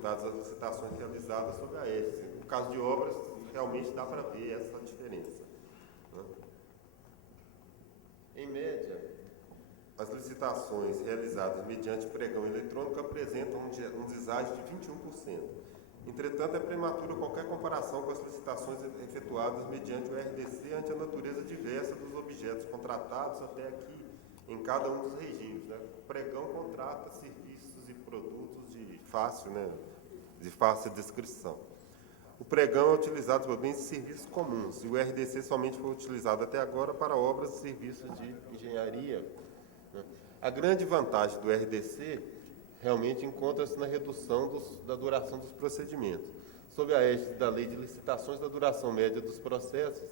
resultados das licitações realizadas sob a ESC. No caso de obras, realmente dá para ver essa diferença, né? Em média, as licitações realizadas mediante pregão eletrônico apresentam um deságio de 21%. Entretanto, é prematuro qualquer comparação com as licitações efetuadas mediante o RDC ante a natureza diversa dos objetos contratados até aqui em cada um dos regimes, né? O pregão contrata serviços e produtos de fácil descrição. O pregão é utilizado para bens e serviços comuns, e o RDC somente foi utilizado até agora para obras e serviços de engenharia, né? A grande vantagem do RDC realmente encontra-se na redução da duração dos procedimentos. Sob a égide da Lei de Licitações, a duração média dos processos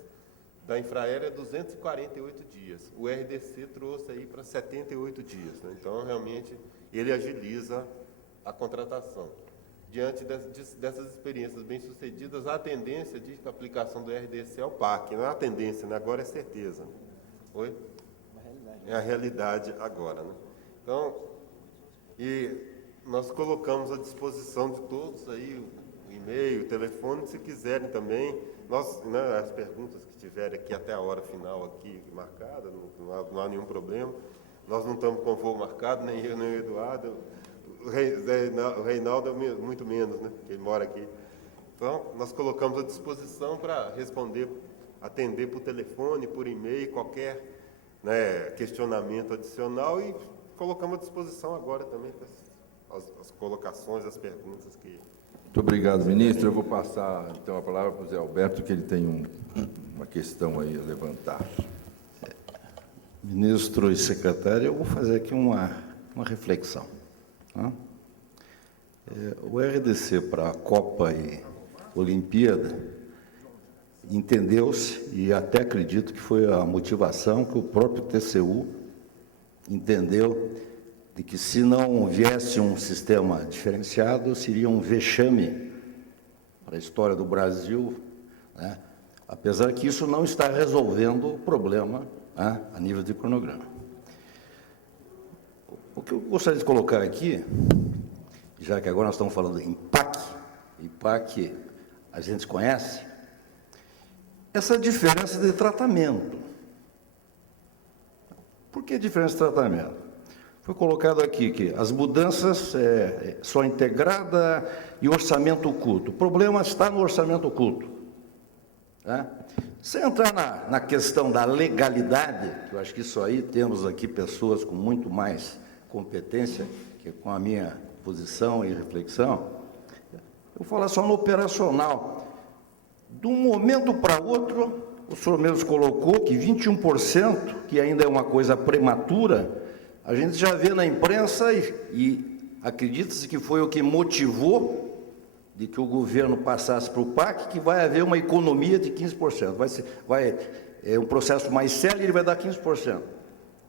da Infraero é 248 dias. O RDC trouxe aí para 78 dias, né? Então, realmente, ele agiliza a contratação. Diante dessas experiências bem-sucedidas, há a tendência de aplicação do RDC ao PAC. Não é a tendência, né? Agora é certeza. Oi? É a realidade agora, né? Então, e nós colocamos à disposição de todos aí o e-mail, o telefone, se quiserem também. Nós, né, as perguntas que tiverem aqui até a hora final aqui marcada, não há nenhum problema. Nós não estamos com voo marcado, nem eu, nem o Eduardo. O Reinaldo é muito menos, né? Ele mora aqui. Então, nós colocamos à disposição para responder, atender por telefone, por e-mail, qualquer, né, questionamento adicional, e colocamos à disposição agora também as colocações, as perguntas que... Muito obrigado, ministro. Eu vou passar, então, a palavra para o Zé Alberto, que ele tem uma questão aí a levantar. Ministro e secretário, eu vou fazer aqui uma reflexão, né? O RDC para a Copa e Olimpíada entendeu-se, e até acredito que foi a motivação que o próprio TCU entendeu, de que se não viesse um sistema diferenciado, seria um vexame para a história do Brasil, né? Apesar que isso não está resolvendo o problema, né, a nível de cronograma. O que eu gostaria de colocar aqui, já que agora nós estamos falando em PAC a gente conhece, essa diferença de tratamento. Por que diferença de tratamento? Foi colocado aqui que as mudanças só integrada e orçamento oculto. O problema está no orçamento oculto, né? Sem entrar na questão da legalidade, que eu acho que isso aí temos aqui pessoas com muito mais competência que com a minha posição e reflexão, eu vou falar só no operacional. De um momento para outro, o senhor mesmo colocou que 21%, que ainda é uma coisa prematura, a gente já vê na imprensa e acredita-se que foi o que motivou de que o governo passasse para o PAC, que vai haver uma economia de 15%. É um processo mais sério, ele vai dar 15%.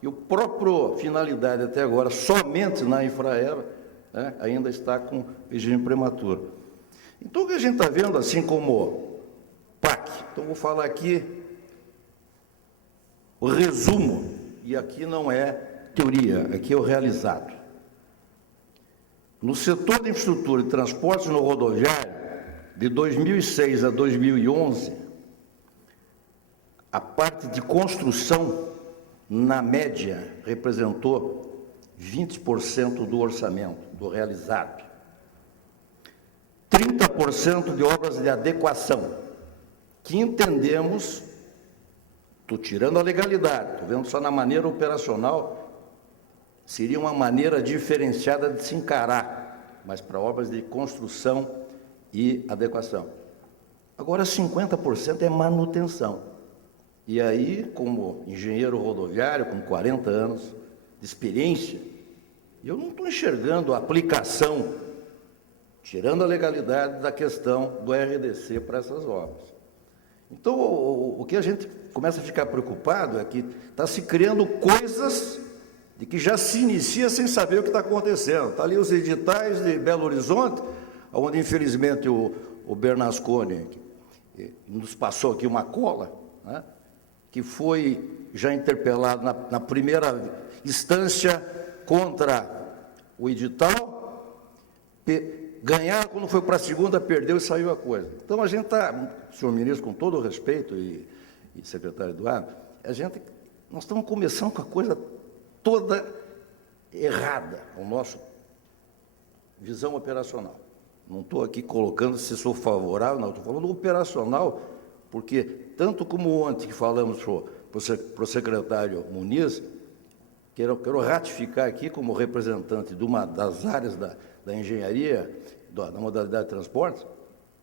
E o próprio finalidade até agora, somente na Infraero, né, ainda está com regime prematuro. Então, o que a gente está vendo, assim como PAC, então vou falar aqui o resumo, e aqui não é teoria, aqui é o realizado. No setor de infraestrutura e transportes no rodoviário, de 2006 a 2011, a parte de construção, na média, representou 20% do orçamento, do realizado. 30% de obras de adequação, que entendemos, estou tirando a legalidade, estou vendo só na maneira operacional, seria uma maneira diferenciada de se encarar, mas para obras de construção e adequação. Agora, 50% é manutenção. E aí, como engenheiro rodoviário, com 40 anos de experiência, eu não estou enxergando a aplicação, tirando a legalidade da questão do RDC para essas obras. Então, o que a gente começa a ficar preocupado é que está se criando coisas de que já se inicia sem saber o que está acontecendo. Está ali os editais de Belo Horizonte, onde, infelizmente, o Bernasconi nos passou aqui uma cola, né, que foi já interpelado na primeira instância contra o edital, ganhar, quando foi para a segunda, perdeu e saiu a coisa. Então, a gente está, senhor ministro, com todo o respeito, e secretário Eduardo, nós estamos começando com a coisa toda errada, a nossa visão operacional. Não estou aqui colocando se sou favorável, não, estou falando operacional, porque, tanto como ontem que falamos para o secretário Muniz, quero ratificar aqui, como representante de uma das áreas da engenharia, da modalidade de transporte,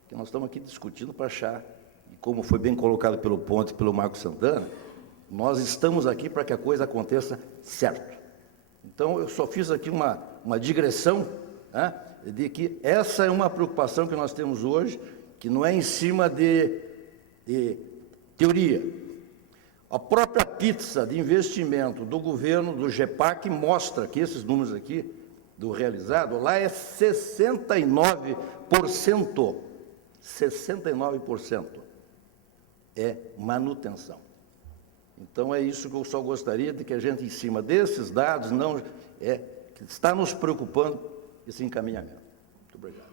que nós estamos aqui discutindo para achar, e como foi bem colocado pelo Ponte e pelo Marco Santana, nós estamos aqui para que a coisa aconteça certo. Então, eu só fiz aqui uma digressão, né, de que essa é uma preocupação que nós temos hoje, que não é em cima de teoria. A própria pizza de investimento do governo, do GEPAC, mostra que esses números aqui, do realizado, lá é 69%. 69% é manutenção. Então, é isso que eu só gostaria de que a gente, em cima desses dados, que está nos preocupando esse encaminhamento. Muito obrigado.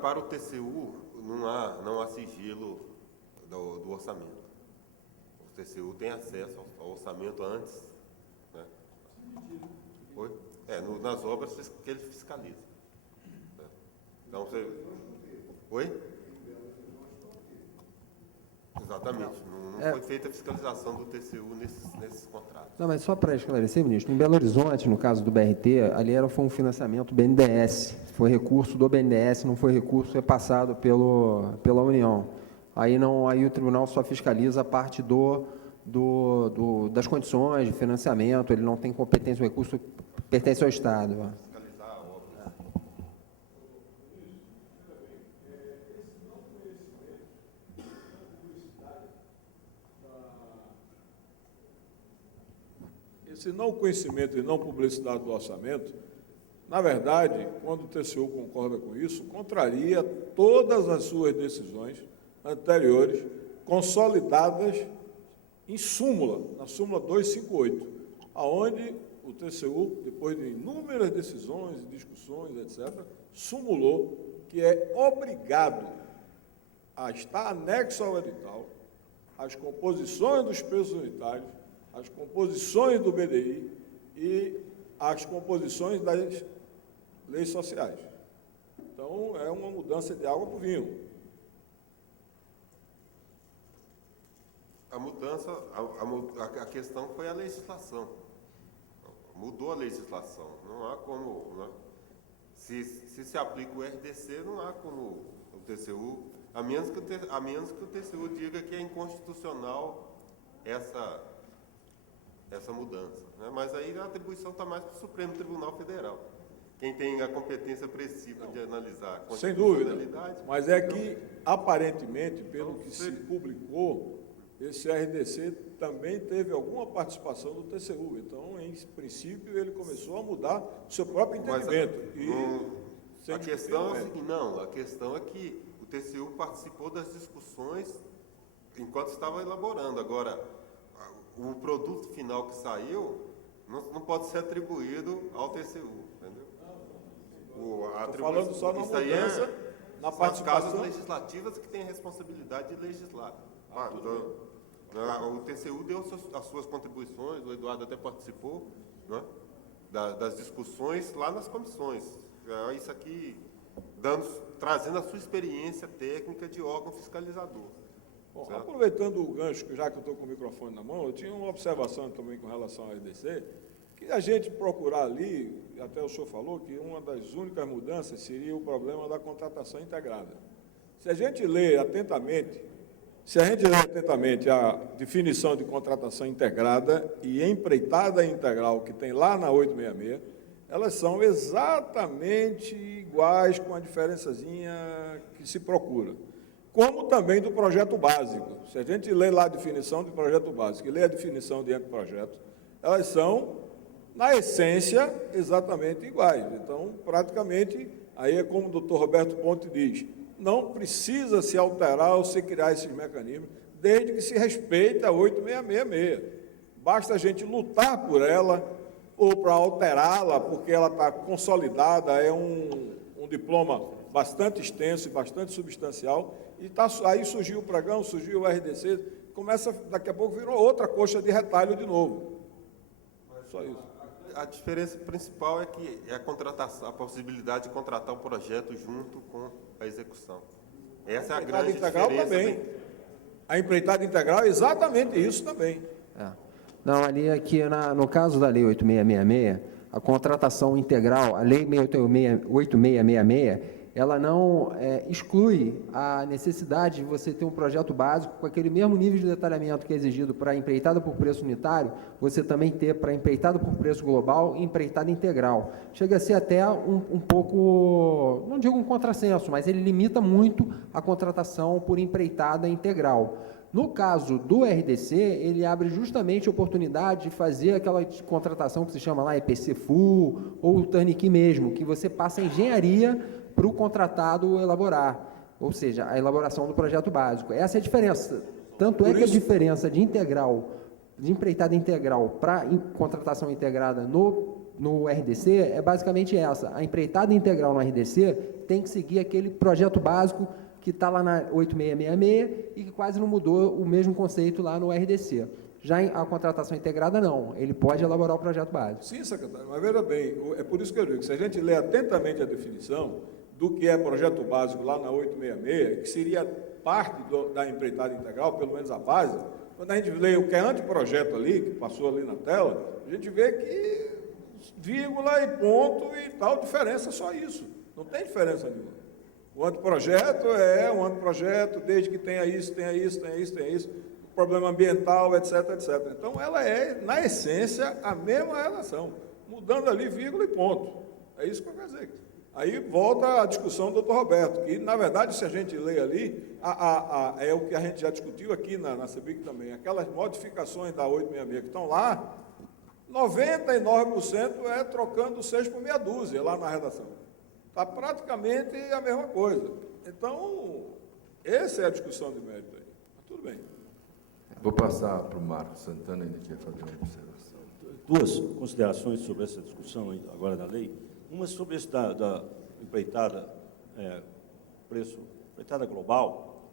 Para o TCU, não há sigilo do orçamento. O TCU tem acesso ao orçamento antes, né? Oi? Nas obras que ele fiscaliza. Né? Então, você... Oi? Exatamente. Não foi feita a fiscalização do TCU nesses contratos. Não, mas só para esclarecer, ministro, em Belo Horizonte, no caso do BRT, ali foi um financiamento BNDES, foi recurso do BNDES, não foi recurso repassado pela União. Aí o tribunal só fiscaliza a parte das condições de financiamento, ele não tem competência, o recurso pertence ao Estado. Fiscalizar a obra. Esse não conhecimento e não publicidade do orçamento, na verdade, quando o TCU concorda com isso, contraria todas as suas decisões anteriores, consolidadas em súmula, na súmula 258, aonde o TCU, depois de inúmeras decisões, discussões, etc., sumulou que é obrigado a estar anexo ao edital as composições dos preços unitários, as composições do BDI e as composições das leis sociais. Então, é uma mudança de água para o vinho. A mudança, a questão foi a legislação. Mudou a legislação. Não há como... Né? Se aplica o RDC, não há como o TCU, a menos que o TCU diga que é inconstitucional essa mudança. Né? Mas aí a atribuição está mais para o Supremo Tribunal Federal. Quem tem a competência precisa de analisar a sem dúvida, constitucionalidade. mas é que, aparentemente, pelo que se publicou, esse RDC também teve alguma participação do TCU. Então, em princípio, ele começou a mudar o seu próprio entendimento. A questão é que não, a questão é que o TCU participou das discussões enquanto estava elaborando. Agora, o produto final que saiu não pode ser atribuído ao TCU, entendeu? Estou falando só na mudança, na são participação. as casas legislativas que têm a responsabilidade de legislar. O TCU deu as suas contribuições, o Eduardo até participou, né, das discussões lá nas comissões. Isso aqui trazendo a sua experiência técnica de órgão fiscalizador. Bom, aproveitando o gancho, já que eu estou com o microfone na mão, eu tinha uma observação também com relação ao RDC, que a gente procurar ali, até o senhor falou, que uma das únicas mudanças seria o problema da contratação integrada. Se a gente ler atentamente a definição de contratação integrada e empreitada integral que tem lá na 866, elas são exatamente iguais, com a diferençazinha que se procura. Como também do projeto básico. Se a gente lê lá a definição de projeto básico e lê a definição de anteprojeto, elas são, na essência, exatamente iguais. Então, praticamente, aí é como o doutor Roberto Ponte diz, não precisa se alterar ou se criar esses mecanismos, desde que se respeite a 8666. Basta a gente lutar por ela ou para alterá-la, porque ela está consolidada, é um diploma bastante extenso e bastante substancial, e aí surgiu o pregão, surgiu o RDC, começa, daqui a pouco virou outra coxa de retalho de novo. Só isso. A diferença principal é que é a possibilidade de contratar o projeto junto com a execução. Essa é a grande integral diferença. também. A empreitada integral é exatamente isso também. Não, ali aqui, no caso da Lei 8666, a contratação integral, a Lei 8666, ela não exclui a necessidade de você ter um projeto básico com aquele mesmo nível de detalhamento que é exigido para empreitada por preço unitário, você também ter para empreitada por preço global e empreitada integral. Chega a ser até um pouco, não digo um contrassenso, mas ele limita muito a contratação por empreitada integral. No caso do RDC, ele abre justamente a oportunidade de fazer aquela contratação que se chama lá EPC Full ou turnkey mesmo, que você passa a engenharia para o contratado elaborar, ou seja, a elaboração do projeto básico. Essa é a diferença. Tanto é que a diferença de integral, de empreitada integral para contratação integrada no RDC é basicamente essa. A empreitada integral no RDC tem que seguir aquele projeto básico que está lá na 8666 e que quase não mudou o mesmo conceito lá no RDC. Já a contratação integrada, não. Ele pode elaborar o projeto básico. Sim, secretário, mas veja bem, é por isso que eu digo, se a gente lê atentamente a definição do que é projeto básico lá na 866, que seria parte da empreitada integral, pelo menos a base, quando a gente lê o que é anteprojeto ali, que passou ali na tela, a gente vê que vírgula e ponto e tal, diferença só isso. Não tem diferença nenhuma. O anteprojeto é um anteprojeto, desde que tenha isso, problema ambiental, etc, etc. Então, ela é, na essência, a mesma relação, mudando ali vírgula e ponto. É isso que eu quero dizer. Aí volta a discussão do doutor Roberto, que, na verdade, se a gente lê ali, é o que a gente já discutiu aqui na CEBIC também, aquelas modificações da 866 que estão lá, 99% é trocando 6 por meia dúzia lá na redação. Está praticamente a mesma coisa. Então, essa é a discussão de mérito aí. Mas tudo bem. Vou passar para o Marcos Santana, ele quer fazer uma observação. Duas considerações sobre essa discussão agora da lei. Uma sobre esse da empreitada, empreitada global.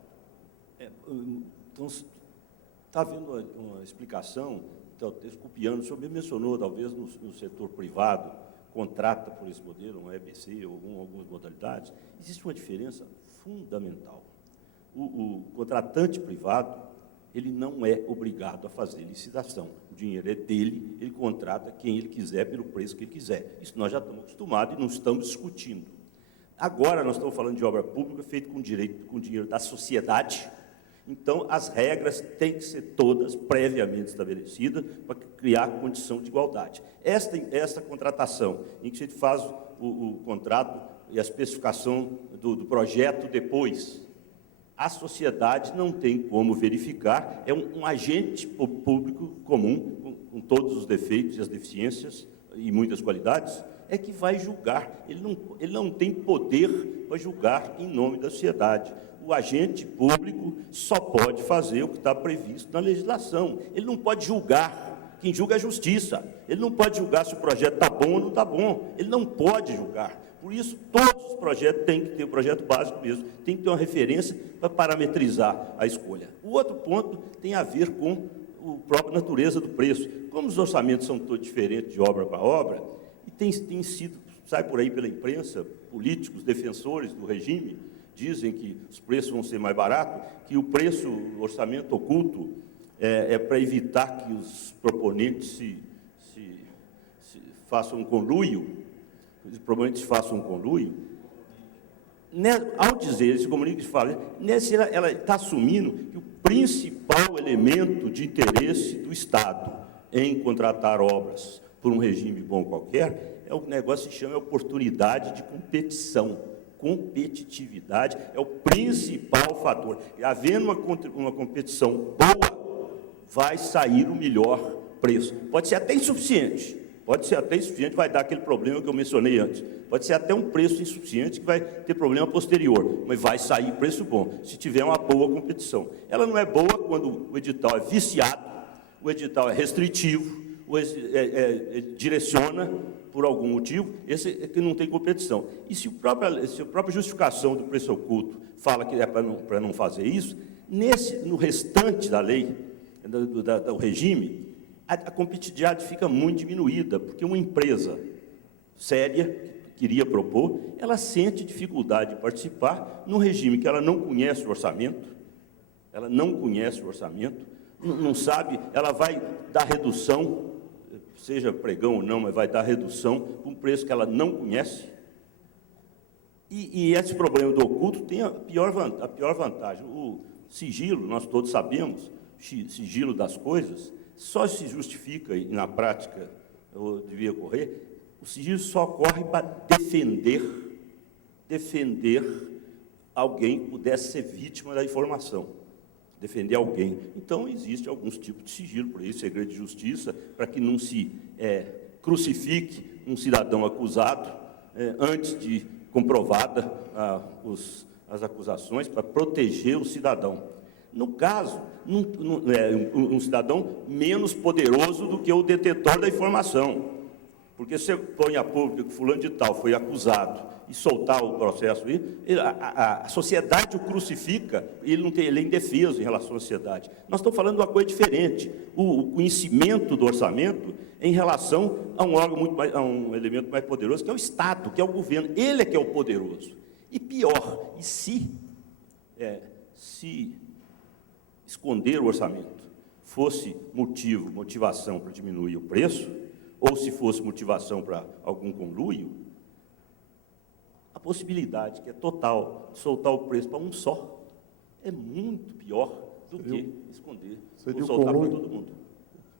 Então, está havendo uma explicação, talvez copiando, o senhor mencionou, talvez, no setor privado, contrata por esse modelo, um EBC ou algumas modalidades. Existe uma diferença fundamental. O contratante privado, ele não é obrigado a fazer licitação. O dinheiro é dele, ele contrata quem ele quiser, pelo preço que ele quiser. Isso nós já estamos acostumados e não estamos discutindo. Agora, nós estamos falando de obra pública feita com dinheiro da sociedade. Então, as regras têm que ser todas previamente estabelecidas para criar condição de igualdade. Esta contratação, em que a gente faz o contrato e a especificação do projeto depois, a sociedade não tem como verificar, é um agente público comum, com todos os defeitos e as deficiências e muitas qualidades, é que vai julgar. Ele não tem poder para julgar em nome da sociedade. O agente público só pode fazer o que está previsto na legislação. Ele não pode julgar. Quem julga é a justiça. Ele não pode julgar se o projeto está bom ou não está bom. Ele não pode julgar. Por isso, todos os projetos têm que ter o projeto básico mesmo, tem que ter uma referência para parametrizar a escolha. O outro ponto tem a ver com a própria natureza do preço. Como os orçamentos são todos diferentes de obra para obra, e tem sido, sai por aí pela imprensa, políticos, defensores do regime, dizem que os preços vão ser mais baratos, que o preço, o orçamento oculto, é para evitar que os proponentes façam um conluio, os proponentes façam um conluio. Ao dizer esse comunicado que fala, ela está assumindo que o principal elemento de interesse do Estado em contratar obras por um regime bom qualquer o negócio que se chama oportunidade de competição. Competitividade é o principal fator. E havendo uma competição boa, vai sair o melhor preço. Pode ser até insuficiente, vai dar aquele problema que eu mencionei antes. Pode ser até um preço insuficiente que vai ter problema posterior, mas vai sair preço bom, se tiver uma boa competição. Ela não é boa quando o edital é viciado, o edital é restritivo, direciona por algum motivo, esse é que não tem competição. E se a própria justificação do preço oculto fala que é para não fazer isso, no restante da lei, do regime, a competitividade fica muito diminuída, porque uma empresa séria, que queria propor, ela sente dificuldade de participar num regime que ela não conhece o orçamento, não sabe, ela vai dar redução, seja pregão ou não, mas vai dar redução com um preço que ela não conhece. E esse problema do oculto tem a pior vantagem. O sigilo, nós todos sabemos, sigilo das coisas, só se justifica, e na prática devia ocorrer, o sigilo só ocorre para defender alguém que pudesse ser vítima da informação. Defender alguém. Então, existe alguns tipos de sigilo, por aí, segredo de justiça, para que não se crucifique um cidadão acusado antes de comprovada as acusações, para proteger o cidadão. No caso, um cidadão menos poderoso do que o detetor da informação. Porque se você põe a público que fulano de tal foi acusado e soltar o processo, a sociedade o crucifica, ele é indefeso em relação à sociedade. Nós estamos falando de uma coisa diferente. O conhecimento do orçamento em relação a um órgão a um elemento mais poderoso, que é o Estado, que é o governo. Ele é que é o poderoso. E pior, se esconder o orçamento fosse motivação para diminuir o preço, ou se fosse motivação para algum conluio, a possibilidade, que é total, de soltar o preço para um só, é muito pior do que esconder, ou soltar para todo mundo.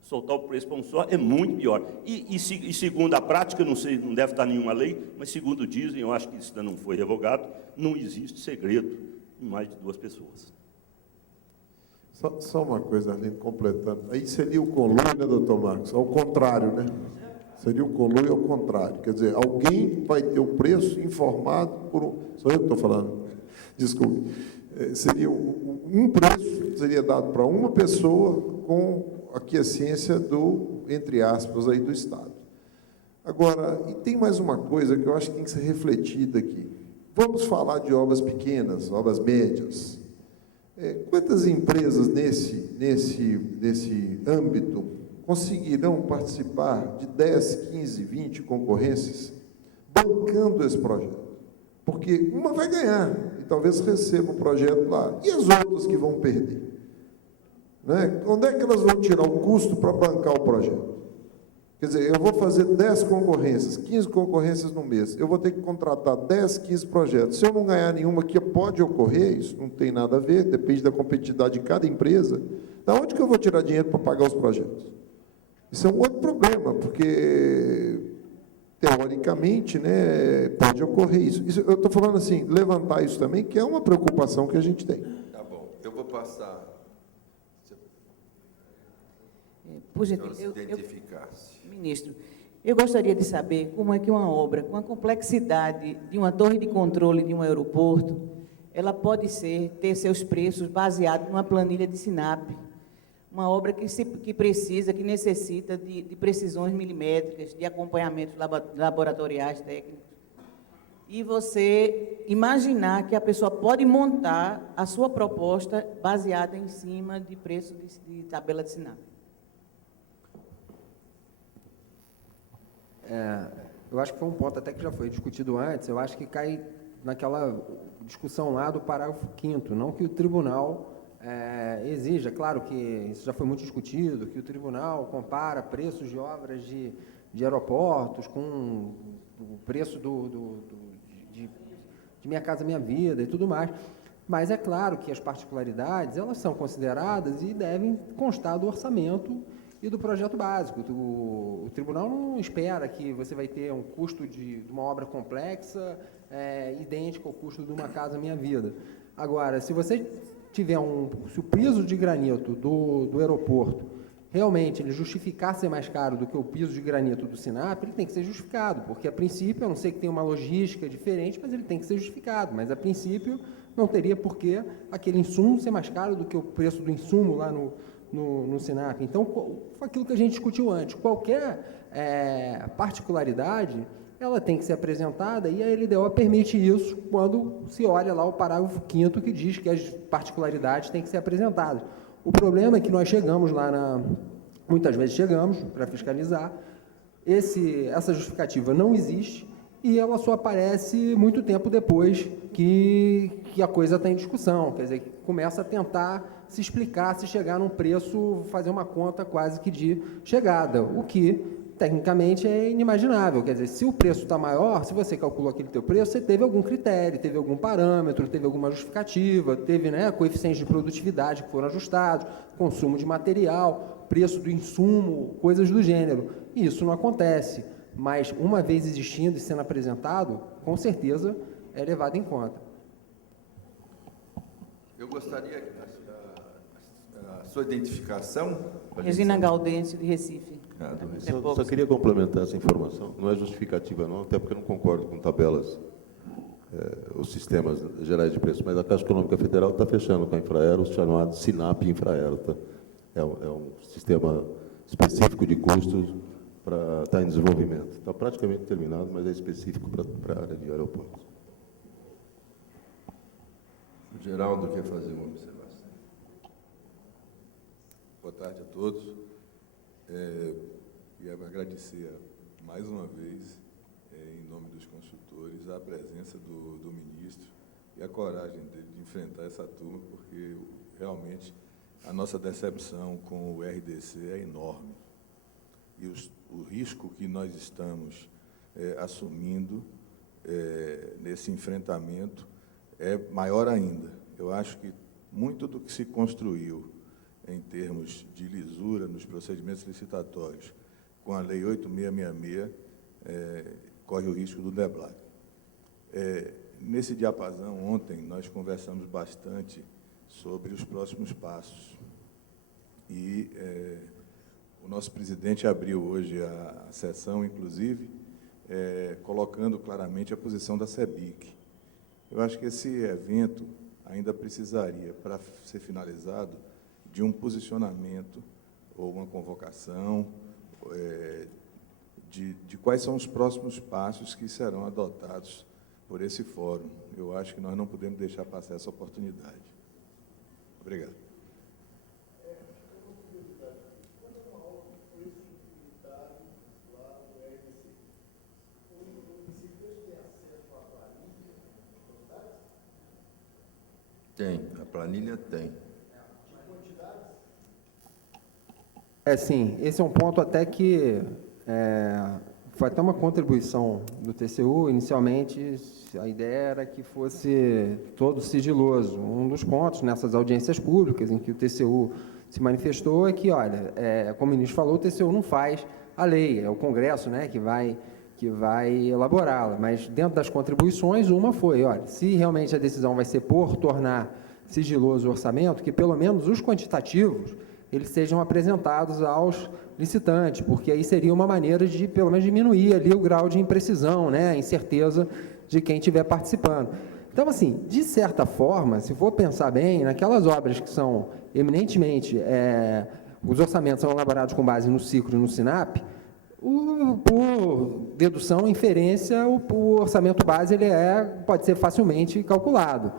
Soltar o preço para um só é muito pior. E segundo a prática, não sei, não deve estar nenhuma lei, mas segundo dizem, eu acho que isso ainda não foi revogado, não existe segredo em mais de 2 pessoas. Só uma coisa, Arlindo, completando. Aí seria o conluio, né, doutor Marcos? Ao contrário, né? Seria o conluio ao contrário. Quer dizer, alguém vai ter o preço informado por um... Sou eu que estou falando? Desculpe. Seria um preço, seria dado para uma pessoa com a aquiescência do, entre aspas, aí do Estado. Agora, e tem mais uma coisa que eu acho que tem que ser refletida aqui. Vamos falar de obras pequenas, obras médias. Quantas empresas nesse âmbito conseguirão participar de 10, 15, 20 concorrências bancando esse projeto? Porque uma vai ganhar e talvez receba o projeto lá. E as outras que vão perder? Né? Onde é que elas vão tirar o custo para bancar o projeto? Quer dizer, eu vou fazer 10 concorrências, 15 concorrências no mês. Eu vou ter que contratar 10, 15 projetos. Se eu não ganhar nenhuma, que pode ocorrer, isso não tem nada a ver, depende da competitividade de cada empresa, da onde que eu vou tirar dinheiro para pagar os projetos? Isso é um outro problema, porque, teoricamente, né, pode ocorrer isso. Eu estou falando assim, levantar isso também, que é uma preocupação que a gente tem. Tá bom, eu vou passar... Por gentileza, identificar-se. Ministro, eu gostaria de saber como é que uma obra com a complexidade de uma torre de controle de um aeroporto, ela pode ter seus preços baseados numa planilha de SINAP, uma obra que necessita de precisões milimétricas, de acompanhamentos laboratoriais técnicos, e você imaginar que a pessoa pode montar a sua proposta baseada em cima de preço de tabela de SINAP. Eu acho que foi um ponto até que já foi discutido antes, eu acho que cai naquela discussão lá do parágrafo 5º, não que o tribunal exija, claro que isso já foi muito discutido, que o tribunal compara preços de obras de aeroportos com o preço de Minha Casa Minha Vida e tudo mais, mas é claro que as particularidades, elas são consideradas e devem constar do orçamento e do projeto básico. O tribunal não espera que você vai ter um custo de uma obra complexa idêntico ao custo de uma casa Minha Vida. Agora, se você tiver se o piso de granito do aeroporto realmente ele justificar ser mais caro do que o piso de granito do Sinap, ele tem que ser justificado, porque a princípio, eu não sei que tem uma logística diferente, mas ele tem que ser justificado, mas a princípio não teria por que aquele insumo ser mais caro do que o preço do insumo lá no Sinap. Então, foi aquilo que a gente discutiu antes, qualquer particularidade, ela tem que ser apresentada e a LDO permite isso quando se olha lá o parágrafo 5º que diz que as particularidades têm que ser apresentadas. O problema é que nós chegamos lá, muitas vezes chegamos para fiscalizar, essa justificativa não existe e ela só aparece muito tempo depois que a coisa está em discussão, quer dizer, que começa a tentar se explicar, se chegar num preço, fazer uma conta quase que de chegada, o que tecnicamente é inimaginável, quer dizer, se o preço está maior, se você calculou aquele teu preço, você teve algum critério, teve algum parâmetro, teve alguma justificativa, teve coeficientes de produtividade que foram ajustados, consumo de material, preço do insumo, coisas do gênero, e isso não acontece, mas uma vez existindo e sendo apresentado, com certeza é levado em conta. Eu gostaria que a sua identificação... Regina Gaudêncio, de Recife. Só queria complementar essa informação. Não é justificativa, não, até porque eu não concordo com tabelas, os sistemas gerais de preço, mas a Caixa Econômica Federal está fechando com a Infraero, o chamado Sinap Infraero. Tá? É um sistema específico de custos para estar em desenvolvimento. Está praticamente terminado, mas é específico para a área de aeroportos. O Geraldo quer fazer uma observação. Boa tarde a todos. Queria agradecer mais uma vez, em nome dos construtores, a presença do ministro e a coragem dele de enfrentar essa turma, porque realmente a nossa decepção com o RDC é enorme. E o risco que nós estamos assumindo nesse enfrentamento é maior ainda. Eu acho que muito do que se construiu em termos de lisura nos procedimentos licitatórios com a Lei 8666, corre o risco do deblage. Nesse diapasão, ontem, nós conversamos bastante sobre os próximos passos. E o nosso presidente abriu hoje a sessão, inclusive, colocando claramente a posição da SEBIC. Eu acho que esse evento ainda precisaria, para ser finalizado, de um posicionamento ou uma convocação de quais são os próximos passos que serão adotados por esse fórum. Eu acho que nós não podemos deixar passar essa oportunidade. Obrigado. Tem, a planilha tem. Sim, esse é um ponto até que foi até uma contribuição do TCU. Inicialmente, a ideia era que fosse todo sigiloso. Um dos pontos nessas audiências públicas em que o TCU se manifestou é que, olha, como o ministro falou, o TCU não faz a lei, é o Congresso, né, que vai elaborá-la. Mas, dentro das contribuições, uma foi, olha, se realmente a decisão vai ser por tornar sigiloso o orçamento, que pelo menos os quantitativos eles sejam apresentados aos licitantes, porque aí seria uma maneira de, pelo menos, diminuir ali o grau de imprecisão, né, a incerteza de quem estiver participando. Então, assim, de certa forma, se for pensar bem, naquelas obras que são eminentemente, os orçamentos são elaborados com base no ciclo e no SINAP, por dedução, inferência, o orçamento base ele pode ser facilmente calculado.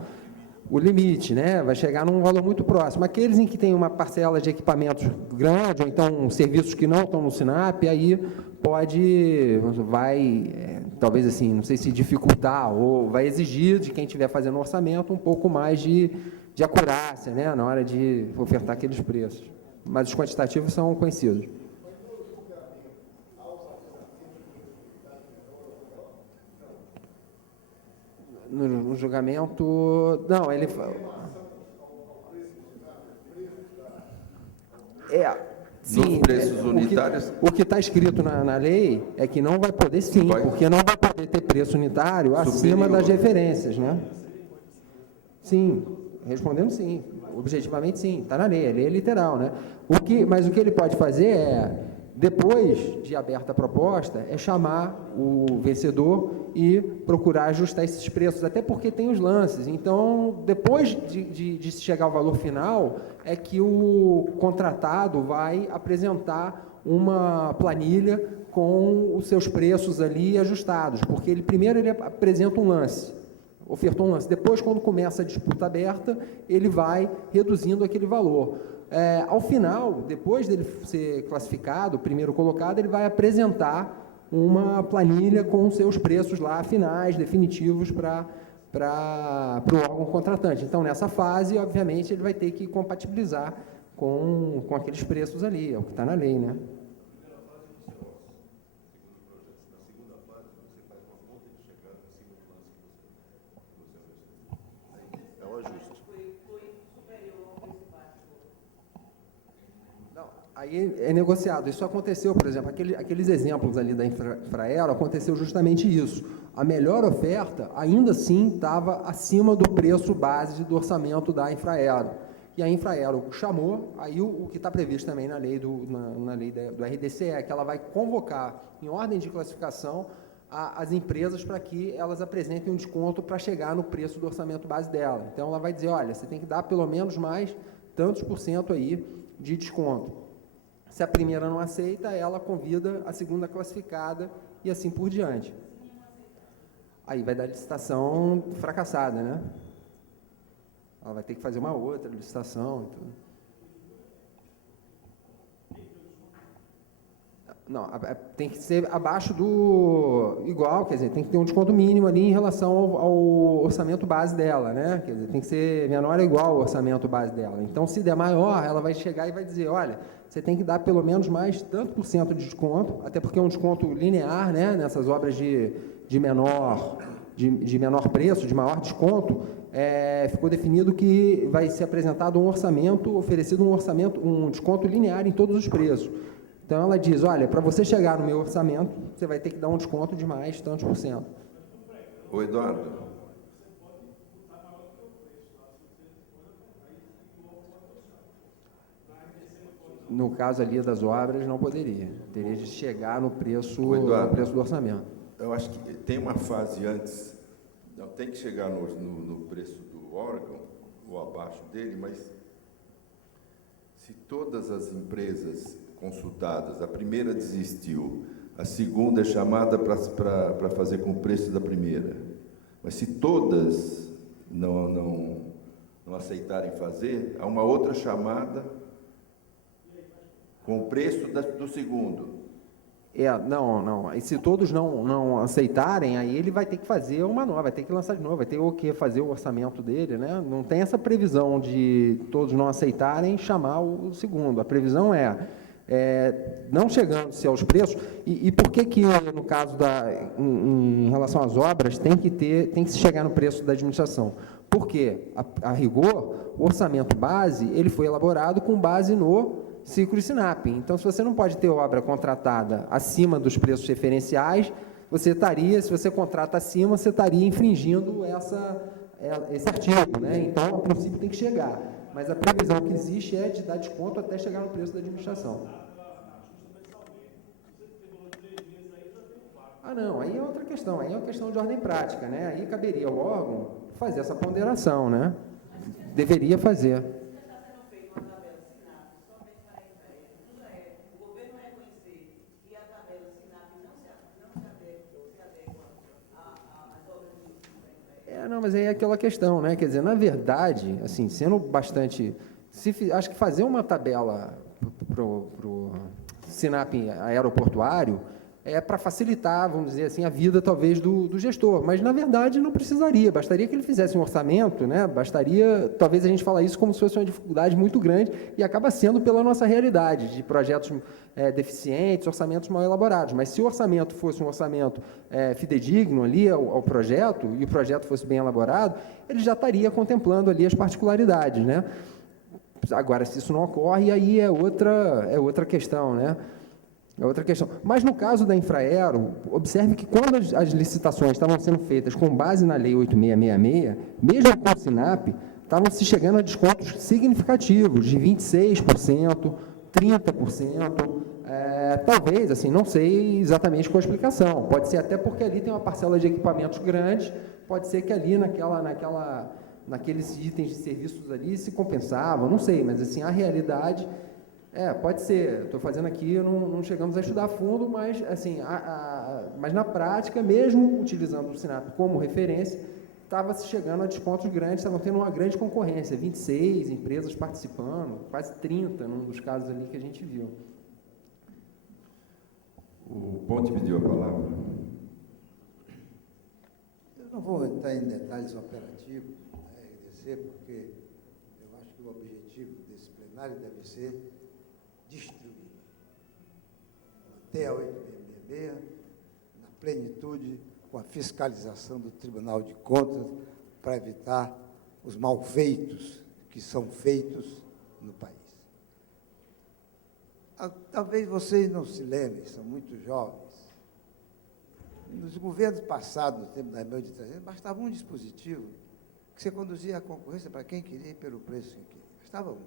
O limite, né, vai chegar num valor muito próximo. Aqueles em que tem uma parcela de equipamentos grande, ou então serviços que não estão no SINAP, aí talvez assim, não sei se dificultar, ou vai exigir de quem estiver fazendo o orçamento um pouco mais de acurácia, né, na hora de ofertar aqueles preços. Mas os quantitativos são conhecidos. No julgamento, não, ele nos preços unitários. O que está escrito na lei é que não vai poder sim, porque não vai poder ter preço unitário acima das referências, né? Sim, respondendo sim, objetivamente sim, está na lei, a lei é literal, né? Mas o que ele pode fazer é, depois de aberta a proposta, é chamar o vencedor e procurar ajustar esses preços, até porque tem os lances. Então, depois de chegar ao valor final, é que o contratado vai apresentar uma planilha com os seus preços ali ajustados, porque ele apresenta um lance, ofertou um lance. Depois, quando começa a disputa aberta, ele vai reduzindo aquele valor. Ao final, depois dele ser classificado, o primeiro colocado, ele vai apresentar uma planilha com os seus preços lá finais, definitivos, para o órgão contratante. Então, nessa fase, obviamente, ele vai ter que compatibilizar com aqueles preços ali, é o que está na lei, né? É um ajuste. Aí é negociado. Isso aconteceu, por exemplo, aqueles exemplos ali da Infraero, aconteceu justamente isso. A melhor oferta, ainda assim, estava acima do preço base do orçamento da Infraero. E a Infraero chamou, aí o que está previsto também na lei do RDC é que ela vai convocar, em ordem de classificação, as empresas para que elas apresentem um desconto para chegar no preço do orçamento base dela. Então, ela vai dizer, olha, você tem que dar pelo menos mais tantos % aí de desconto. Se a primeira não aceita, ela convida a segunda classificada e assim por diante. Aí vai dar licitação fracassada, né? Ela vai ter que fazer uma outra licitação e tudo. Não, tem que ser abaixo do igual, quer dizer, tem que ter um desconto mínimo ali em relação ao orçamento base dela, né? Quer dizer, tem que ser menor ou igual ao orçamento base dela. Então, se der maior, ela vai chegar e vai dizer, olha, você tem que dar pelo menos mais tanto por cento de desconto, até porque é um desconto linear, né? Nessas obras de menor preço, de maior desconto, ficou definido que vai ser apresentado um orçamento, oferecido um desconto linear em todos os preços. Então, ela diz, olha, para você chegar no meu orçamento, você vai ter que dar um desconto de mais tantos por cento. Ô, Eduardo. No caso ali das obras, não poderia. Teria de chegar no preço do orçamento. Eu acho que tem uma fase antes, não tem que chegar no preço do órgão, ou abaixo dele, mas se todas as empresas consultadas, a primeira desistiu, a segunda é chamada para fazer com o preço da primeira, mas se todas não aceitarem fazer, há uma outra chamada com o preço do segundo. Não. E se todos não aceitarem, aí ele vai ter que fazer uma nova, vai ter que lançar de novo, vai ter que fazer o orçamento dele, né? Não tem essa previsão de todos não aceitarem chamar o segundo. A previsão não chegando-se aos preços. E por que no caso em relação às obras, tem que se chegar no preço da administração? Porque, a rigor, o orçamento base, ele foi elaborado com base no ciclo SINAP. Então, se você não pode ter obra contratada acima dos preços referenciais, se você contrata acima, você estaria infringindo esse artigo, né? Então, a princípio, tem que chegar. Mas a previsão que existe é de dar desconto até chegar no preço da administração. Não, aí é outra questão, aí é uma questão de ordem prática, né? Aí caberia ao órgão fazer essa ponderação, né? Deveria fazer. Mas aí é aquela questão, né? Quer dizer, na verdade, assim, sendo bastante... acho que fazer uma tabela para o SINAP aeroportuário é para facilitar, vamos dizer assim, a vida, talvez, do gestor. Mas, na verdade, não precisaria. Bastaria que ele fizesse um orçamento, né? Bastaria, talvez a gente fale isso como se fosse uma dificuldade muito grande e acaba sendo pela nossa realidade, de projetos deficientes, orçamentos mal elaborados. Mas se o orçamento fosse um orçamento fidedigno ali ao projeto, e o projeto fosse bem elaborado, ele já estaria contemplando ali as particularidades, né? Agora, se isso não ocorre, aí é outra questão, né? É outra questão. Mas, no caso da Infraero, observe que quando as licitações estavam sendo feitas com base na Lei 8666, mesmo com o SINAP, estavam se chegando a descontos significativos, de 26%, 30%, talvez, assim, não sei exatamente qual a explicação, pode ser até porque ali tem uma parcela de equipamentos grande, pode ser que ali naqueles itens de serviços ali se compensava, não sei, mas assim, a realidade, pode ser, estou fazendo aqui, não chegamos a estudar a fundo, mas assim, mas na prática, mesmo utilizando o SINAP como referência, estava se chegando a descontos grandes, estavam tendo uma grande concorrência, 26 empresas participando, quase 30 num dos casos ali que a gente viu. O Ponte pediu a palavra. Eu não vou entrar em detalhes operativos da RDC, porque eu acho que o objetivo desse plenário deve ser destruir. Manter a 8666 na plenitude, com a fiscalização do Tribunal de Contas, para evitar os malfeitos que são feitos no país. Talvez vocês não se lembrem, são muito jovens. Nos governos passados, no tempo da Emel de 300, bastava um dispositivo que você conduzia a concorrência para quem queria ir pelo preço que queria. Bastava um.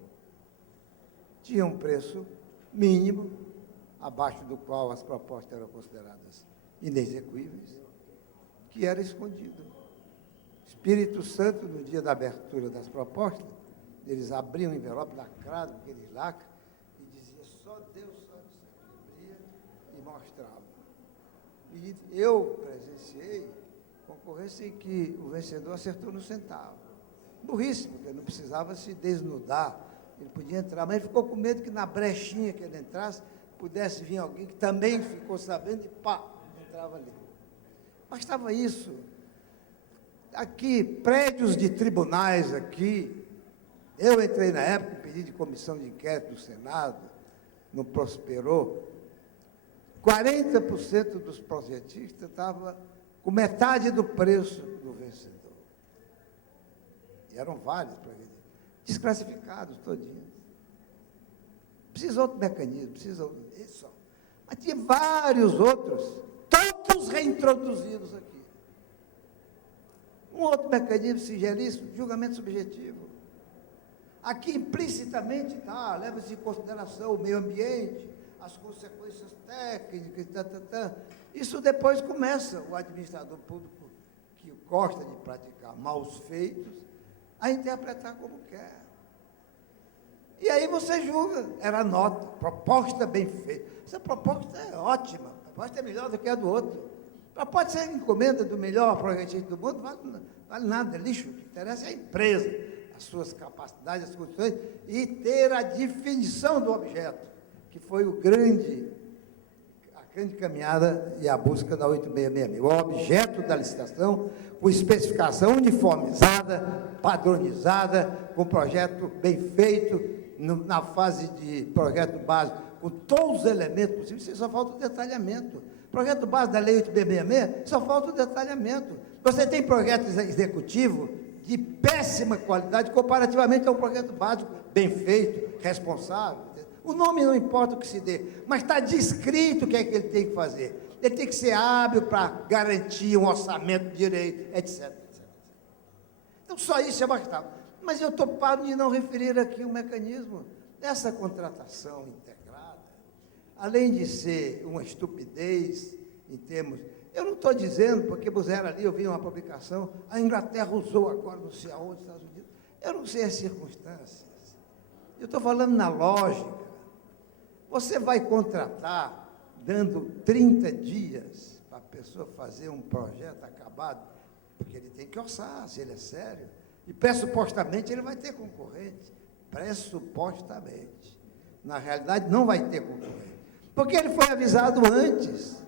Tinha um preço mínimo, abaixo do qual as propostas eram consideradas inexequíveis, que era escondido. Espírito Santo, no dia da abertura das propostas, eles abriam o envelope lacrado, aquele lacre, e dizia, só Deus sabe o que abria, e mostrava. E eu presenciei concorrência em que o vencedor acertou no centavo. Burríssimo, porque não precisava se desnudar, ele podia entrar, mas ele ficou com medo que na brechinha que ele entrasse, pudesse vir alguém que também ficou sabendo e pá, entrava ali. Bastava isso. Aqui, prédios de tribunais aqui, eu entrei na época, pedi de comissão de inquérito do Senado, não prosperou. 40% dos projetistas estavam com metade do preço do vencedor. E eram vários projetistas, desclassificados todinhos. Precisa outro mecanismo, precisa isso. Mas tinha vários outros, todos reintroduzidos aqui. Um outro mecanismo singelíssimo, julgamento subjetivo. Aqui, implicitamente, leva-se em consideração o meio ambiente, as consequências técnicas, Isso depois começa o administrador público, que gosta de praticar maus feitos, a interpretar como quer. E aí você julga, era nota, proposta bem feita. Essa proposta é ótima, a proposta é melhor do que a do outro. Pode ser encomenda do melhor projetista do mundo, vale nada, é lixo. O que interessa é a empresa, as suas capacidades, as condições, e ter a definição do objeto, que foi a grande caminhada e a busca da 8666. O objeto da licitação, com especificação uniformizada, padronizada, com projeto bem feito, na fase de projeto básico, com todos os elementos possíveis, só falta o detalhamento. Projeto base da Lei 8666, só falta o detalhamento. Você tem projeto executivo de péssima qualidade, comparativamente a um projeto básico bem feito, responsável. O nome não importa o que se dê, mas está descrito o que é que ele tem que fazer. Ele tem que ser hábil para garantir um orçamento direito, etc. Então, só isso é bastava. Mas eu estou parado de não referir aqui o mecanismo dessa contratação integrada, além de ser uma estupidez em termos... Eu não estou dizendo, porque puseram ali, eu vi uma publicação, a Inglaterra usou agora, não sei aonde, Estados Unidos. Eu não sei as circunstâncias. Eu estou falando na lógica. Você vai contratar, dando 30 dias para a pessoa fazer um projeto acabado, porque ele tem que orçar, se ele é sério, e pressupostamente ele vai ter concorrente. Pressupostamente. Na realidade, não vai ter concorrente. Porque ele foi avisado antes.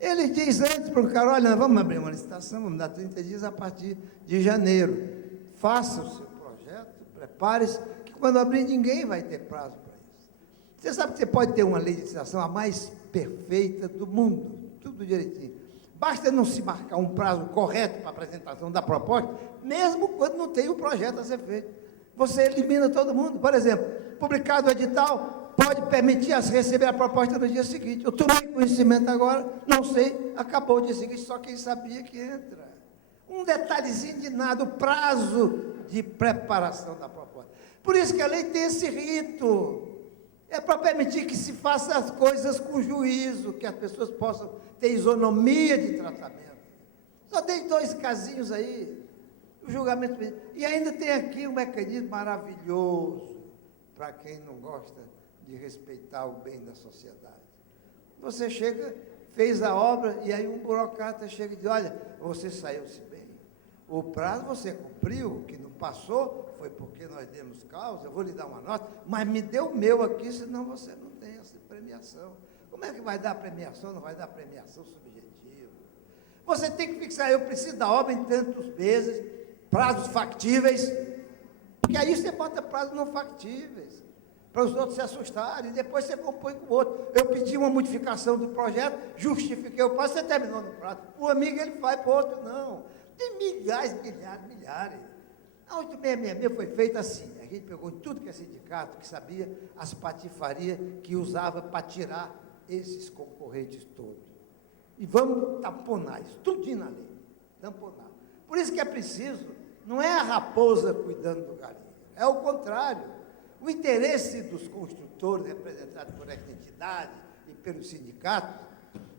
Ele diz antes para o cara, olha, nós vamos abrir uma licitação, vamos dar 30 dias a partir de janeiro. Faça o seu projeto, prepare-se, que quando abrir ninguém vai ter prazo para isso. Você sabe que você pode ter uma lei de licitação a mais perfeita do mundo, tudo direitinho. Basta não se marcar um prazo correto para a apresentação da proposta, mesmo quando não tem o projeto a ser feito. Você elimina todo mundo. Por exemplo, publicado o edital, pode permitir a receber a proposta no dia seguinte. Eu tomei conhecimento agora, não sei, acabou o dia seguinte, só quem sabia que entra. Um detalhezinho de nada, o prazo de preparação da proposta. Por isso que a lei tem esse rito. É para permitir que se faça as coisas com juízo, que as pessoas possam ter isonomia de tratamento. Só dei 2 casinhos aí, o julgamento. E ainda tem aqui um mecanismo maravilhoso, para quem não gosta de respeitar o bem da sociedade. Você chega, fez a obra, e aí um burocrata chega e diz, olha, você saiu-se bem. O prazo você cumpriu, o que não passou foi porque nós demos causa, eu vou lhe dar uma nota, mas me dê o meu aqui, senão você não tem essa premiação. Como é que vai dar premiação? Não vai dar premiação subjetiva. Você tem que fixar, eu preciso da obra em tantos meses, prazos factíveis, porque aí você bota prazos não factíveis, para os outros se assustarem, e depois você compõe com o outro. Eu pedi uma modificação do projeto, justifiquei o prazo, você terminou no prazo. O amigo ele faz para o outro, não. Tem milhares. A 8666 foi feita assim, a gente pegou em tudo que é sindicato, que sabia, as patifarias que usava para tirar esses concorrentes todos. E vamos tamponar isso, tudinho na lei, tamponar. Por isso que é preciso, não é a raposa cuidando do galinho, é o contrário. O interesse dos construtores, representados por essa entidade e pelos sindicatos,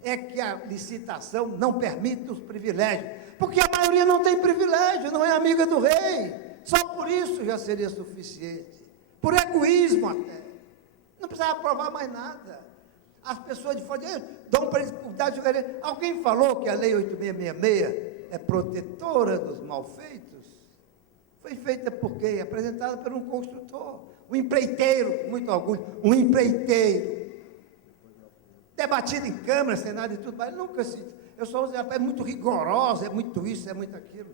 é que a licitação não permita os privilégios, porque a maioria não tem privilégio, não é amiga do rei, só por isso já seria suficiente, por egoísmo até, não precisava aprovar mais nada. As pessoas de fora dão para eles cuidar de julgamento. Alguém falou que a lei 8666 é protetora dos malfeitos? Foi feita por quem? Apresentada por um construtor, um empreiteiro, com muito orgulho, um empreiteiro, debatido em Câmara, Senado e tudo, mas nunca se... Eu só uso, é muito rigorosa, é muito isso, é muito aquilo.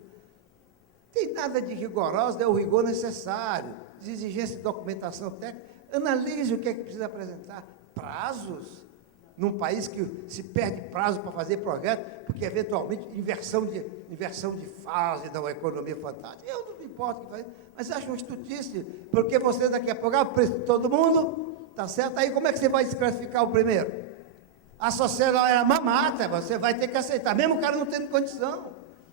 Tem nada de rigorosa, é o rigor necessário, de exigência de documentação técnica. Analise o que é que precisa apresentar. Prazos, num país que se perde prazo para fazer projeto, porque eventualmente inversão de fase da economia fantástica. Eu não me importo, mas acho uma estutice, porque você daqui a pouco, o preço de todo mundo, tá certo? Aí como é que você vai desclassificar o primeiro? A sociedade é uma mamata, você vai ter que aceitar, mesmo o cara não tendo condição.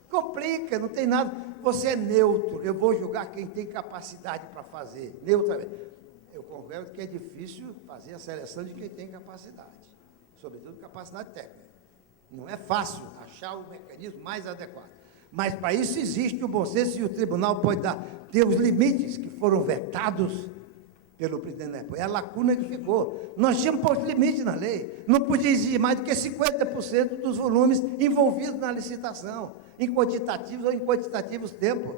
Complica, não tem nada. Você é neutro, eu vou julgar quem tem capacidade para fazer, neutramente. Eu concordo que é difícil fazer a seleção de quem tem capacidade, sobretudo capacidade técnica. Não é fácil achar o mecanismo mais adequado. Mas para isso existe o bom senso e o tribunal pode ter os limites que foram vetados pelo presidente da República. É a lacuna que ficou. Nós tínhamos posto limite na lei. Não podia exigir mais do que 50% dos volumes envolvidos na licitação, em quantitativos ou em quantitativos tempos.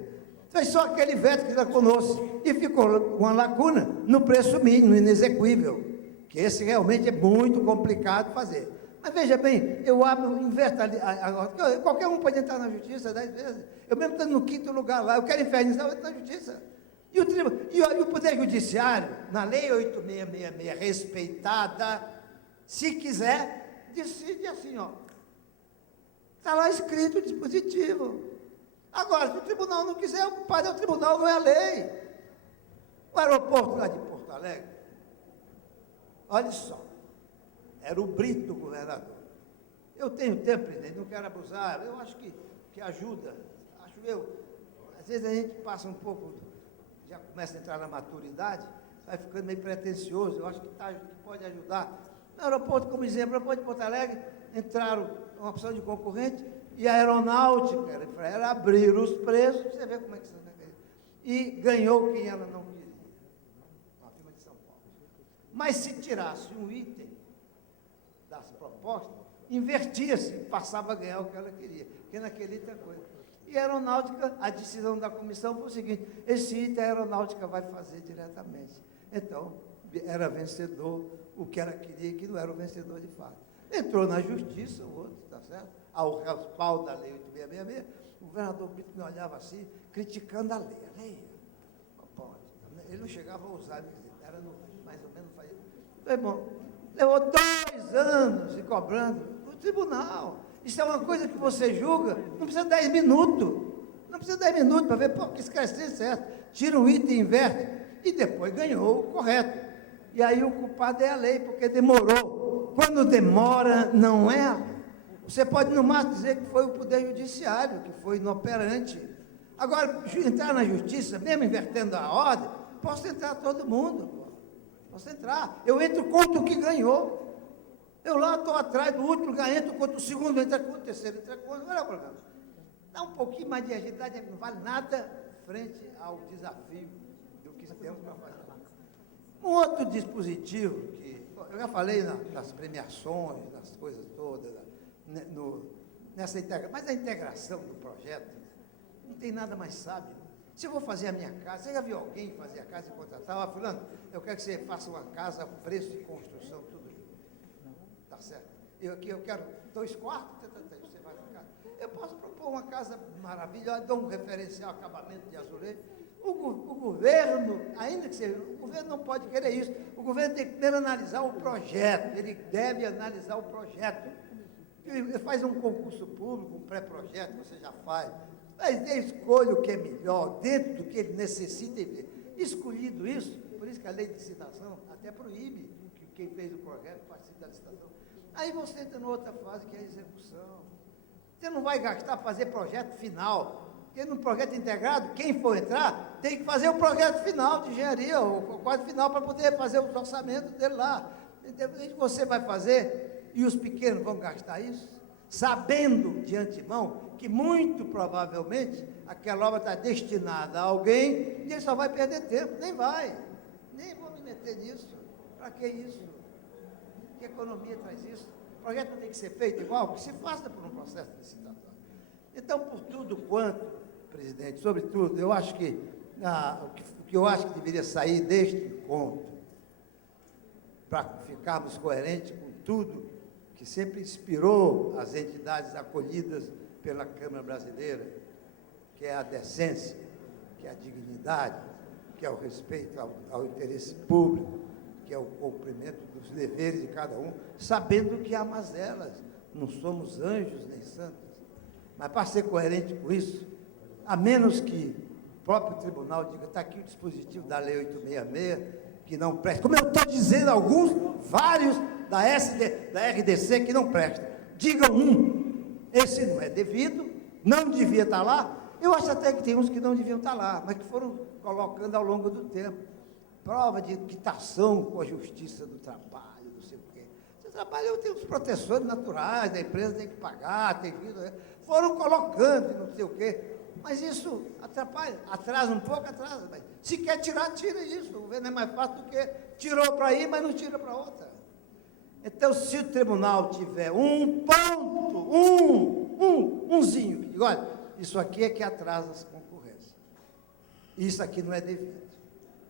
Foi só aquele veto que está conosco. E ficou uma lacuna no preço mínimo, inexequível, que esse realmente é muito complicado fazer. Mas veja bem, eu inverto ali, agora, qualquer um pode entrar na justiça 10 vezes. Eu mesmo estou no 5º lugar lá, eu quero infernizar, eu entro na justiça. E o Poder Judiciário, na Lei 8666, respeitada, se quiser, decide assim, ó. Está lá escrito o dispositivo. Agora, se o tribunal não quiser, o culpado é o tribunal, não é a lei. O aeroporto lá de Porto Alegre, olha só, era o Brito do governador. Eu tenho tempo, presidente, não quero abusar, eu acho que ajuda, acho eu. Às vezes a gente passa um pouco, já começa a entrar na maturidade, vai ficando meio pretencioso, eu acho que pode ajudar. No aeroporto, como exemplo, no aeroporto de Porto Alegre, entraram uma opção de concorrente, e a aeronáutica era abrir os preços, você vê como é que isso é. E ganhou quem ela não queria, uma firma de São Paulo. Mas se tirasse um item das propostas, invertia-se, passava a ganhar o que ela queria, porque naquele item é coisa. E a aeronáutica, a decisão da comissão foi o seguinte, esse item a aeronáutica vai fazer diretamente. Então, era vencedor o que ela queria, que não era o vencedor de fato. Entrou na justiça, o outro, está certo? Ao respaldo da lei 8666, o governador Brito me olhava assim, criticando a lei. Ele não chegava a usar, era mais ou menos, foi bom. Levou 2 anos se cobrando no tribunal. Isso é uma coisa que você julga, não precisa 10 minutos. Não precisa 10 minutos para ver, pô, que esquece certo. Tira um item e inverte. E depois ganhou o correto. E aí o culpado é a lei, porque demorou. Quando demora, não é a lei. Você pode, no máximo, dizer que foi o Poder Judiciário, que foi inoperante. Agora, entrar na justiça, mesmo invertendo a ordem, posso entrar todo mundo. Pô. Posso entrar. Eu entro contra o que ganhou. Eu lá estou atrás do último, entro contra o segundo, entro contra o terceiro, entro contra... Não é o problema. Dá um pouquinho mais de agilidade, não vale nada frente ao desafio do que temos para fazer. Um outro dispositivo, que eu já falei nas premiações, nas coisas todas, nessa integração, mas a integração do projeto, não tem nada mais sábio. Se eu vou fazer a minha casa, você já viu alguém fazer a casa e contratar? Fulano, eu quero que você faça uma casa, preço de construção, tudo isso. Tá certo. Eu quero 2 quartos, você vai na casa. Eu posso propor uma casa maravilhosa, dou um referencial, acabamento de azulejo. O governo, ainda que seja, o governo não pode querer isso. O governo tem que primeiro analisar o projeto, ele deve analisar o projeto. Ele faz um concurso público, um pré-projeto, você já faz. Mas ele escolhe o que é melhor, dentro do que ele necessita. Escolhido isso, por isso que a lei de licitação até proíbe que quem fez o projeto participe da licitação. Aí você entra numa outra fase, que é a execução. Você não vai gastar para fazer projeto final. Porque no projeto integrado, quem for entrar, tem que fazer o projeto final de engenharia, o quadro final, para poder fazer os orçamentos dele lá. Independente que você vai fazer, e os pequenos vão gastar isso, sabendo de antemão que muito provavelmente aquela obra está destinada a alguém e ele só vai perder tempo, nem vai. Nem vou me meter nisso. Para que isso? Que economia traz isso? O projeto não tem que ser feito igual, que se faça por um processo licitatório. Então, por tudo quanto, presidente, sobretudo, eu acho que o que eu acho que deveria sair deste encontro, para ficarmos coerentes com tudo que sempre inspirou as entidades acolhidas pela Câmara Brasileira, que é a decência, que é a dignidade, que é o respeito ao interesse público, que é o cumprimento dos deveres de cada um, sabendo que há mazelas, não somos anjos nem santos. Mas para ser coerente com isso, a menos que o próprio tribunal diga, está aqui o dispositivo da Lei 866, que não presta, como eu estou dizendo alguns, vários da RDC que não prestam. Digam esse não é devido, não devia estar lá. Eu acho até que tem uns que não deviam estar lá, mas que foram colocando ao longo do tempo. Prova de quitação com a justiça do trabalho, não sei o quê. Você trabalha, tem os proteções naturais, da empresa tem que pagar, tem vida, né? Foram colocando, não sei o quê. Mas isso atrapalha, atrasa um pouco, atrasa. Mas se quer tirar, tira isso. O governo é mais fácil do que tirou para ir, mas não tira para outra. Então, se o tribunal tiver um ponto, umzinho, que diga, olha, isso aqui é que atrasa as concorrências. Isso aqui não é devido.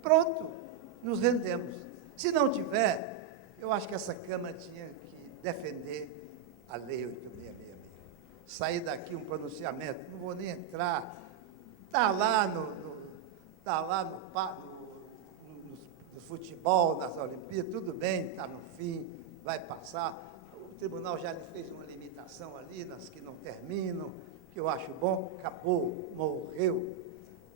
Pronto, nos rendemos. Se não tiver, eu acho que essa Câmara tinha que defender a Lei 866. Sair daqui um pronunciamento, não vou nem entrar, está lá no futebol, nas Olimpíadas, tudo bem, está no fim, vai passar. O tribunal já lhe fez uma limitação ali, nas que não terminam, que eu acho bom, acabou, morreu.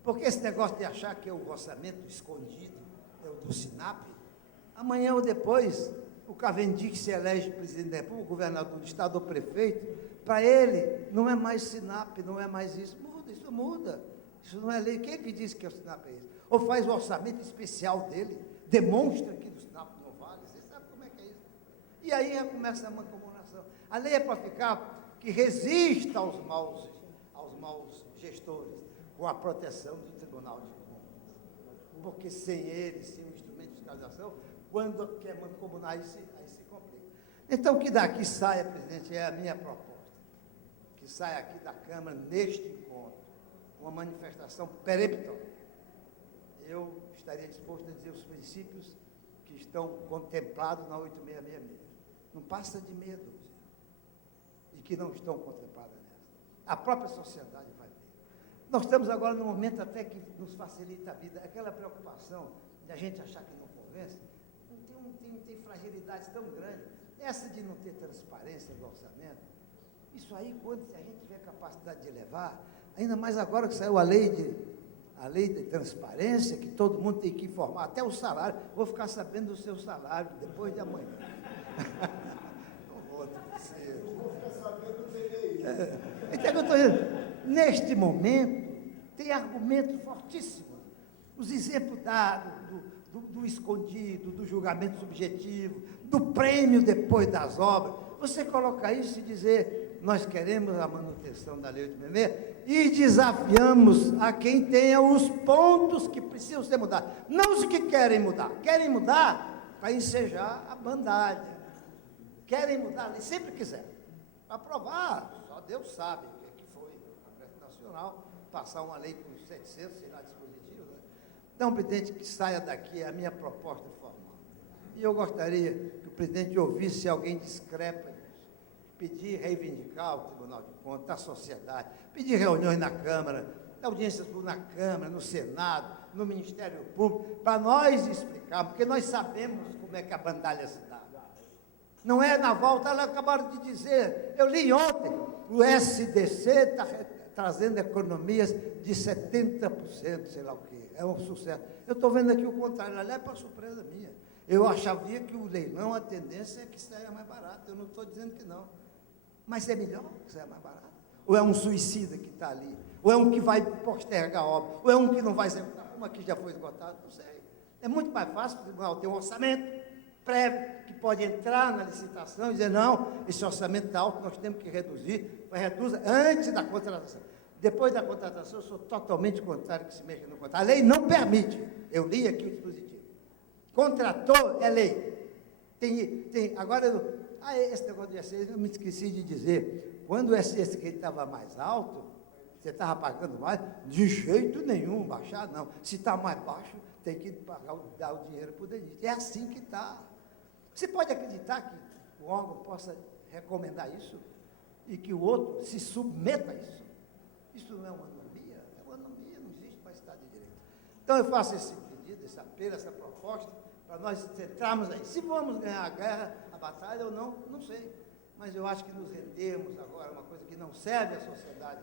Porque esse negócio de achar que é o orçamento escondido, é o do SINAP, amanhã ou depois, o Cavendish se elege presidente da República, o governador do estado ou prefeito, para ele não é mais SINAP, não é mais isso. Isso muda. Isso não é lei. Quem é que disse que o SINAP é isso? Ou faz o orçamento especial dele, demonstra que do SINAP não vale. Você sabe como é que é isso? E aí já começa a mancomunação. A lei é para ficar que resista aos maus gestores, com a proteção do Tribunal de Contas. Porque sem ele, sem o instrumento de fiscalização, quando quer mancomunar, aí se complica. Então, que daqui saia, presidente, é a minha proposta. Que saia aqui da Câmara, neste encontro, uma manifestação peremptória. Eu estaria disposto a dizer os princípios que estão contemplados na 8666. Não passa de meia dúzia. E que não estão contempladas nessa. A própria sociedade vai ver. Nós estamos agora num momento até que nos facilita a vida. Aquela preocupação de a gente achar que não convence, tem fragilidades tão grandes. Essa de não ter transparência do orçamento, isso aí, quando a gente tiver capacidade de levar, Ainda mais agora que saiu a lei de transparência, que todo mundo tem que informar, até o salário. Vou ficar sabendo do seu salário depois de amanhã. Não vou dizer. Vou ficar sabendo do DNI. Então, eu estou dizendo, neste momento, tem argumentos fortíssimos. Os exemplos dados do escondido, do julgamento subjetivo, do prêmio depois das obras. Você coloca isso e dizer, nós queremos a manutenção da Lei 866 e desafiamos a quem tenha os pontos que precisam ser mudados. Não os que querem mudar. Querem mudar para ensejar a bandalha. Querem mudar, eles sempre quiseram. Para aprovar, só Deus sabe o que foi o Congresso Nacional, passar uma lei com 700, sei lá, dispositivos. Né? Então, presidente, que saia daqui a minha proposta formal. E eu gostaria que o presidente ouvisse se alguém discrepa disso. Pedir, reivindicar ao Tribunal de Contas, à sociedade, pedir reuniões na Câmara, audiências na Câmara, no Senado, no Ministério Público, para nós explicarmos, porque nós sabemos como é que a bandalha se dá. Não é na volta, ela acabaram de dizer, eu li ontem, o SDC está trazendo economias de 70%, sei lá o quê, é um sucesso. Eu estou vendo aqui o contrário, aliás, para surpresa minha. Eu achava que o leilão, a tendência é que saia mais barato, eu não estou dizendo que não. Mas é melhor que saia mais barato? Ou é um suicida que está ali? Ou é um que vai postergar a obra? Ou é um que não vai executar, como aqui já foi esgotado? Não sei. É muito mais fácil o tribunal ter um orçamento prévio, que pode entrar na licitação e dizer, não, esse orçamento está alto, nós temos que reduzir, vai reduzir antes da contratação. Depois da contratação, eu sou totalmente contrário que se mexa no contrato. A lei não permite. Eu li aqui o dispositivo. Contratou é lei. Agora, esse negócio do ISS, eu me esqueci de dizer, quando o ISS estava mais alto, você estava pagando mais, de jeito nenhum, baixar não. Se está mais baixo, tem que pagar, dar o dinheiro para o DENIT. É assim que está. Você pode acreditar que o órgão possa recomendar isso e que o outro se submeta a isso? Isso não é uma anomia? É uma anomia, não existe mais Estado de Direito. Então, eu faço esse pedido, esse apelo, essa proposta, para nós centrarmos aí. Se vamos ganhar a guerra, a batalha ou não, não sei. Mas eu acho que nos rendemos agora, uma coisa que não serve à sociedade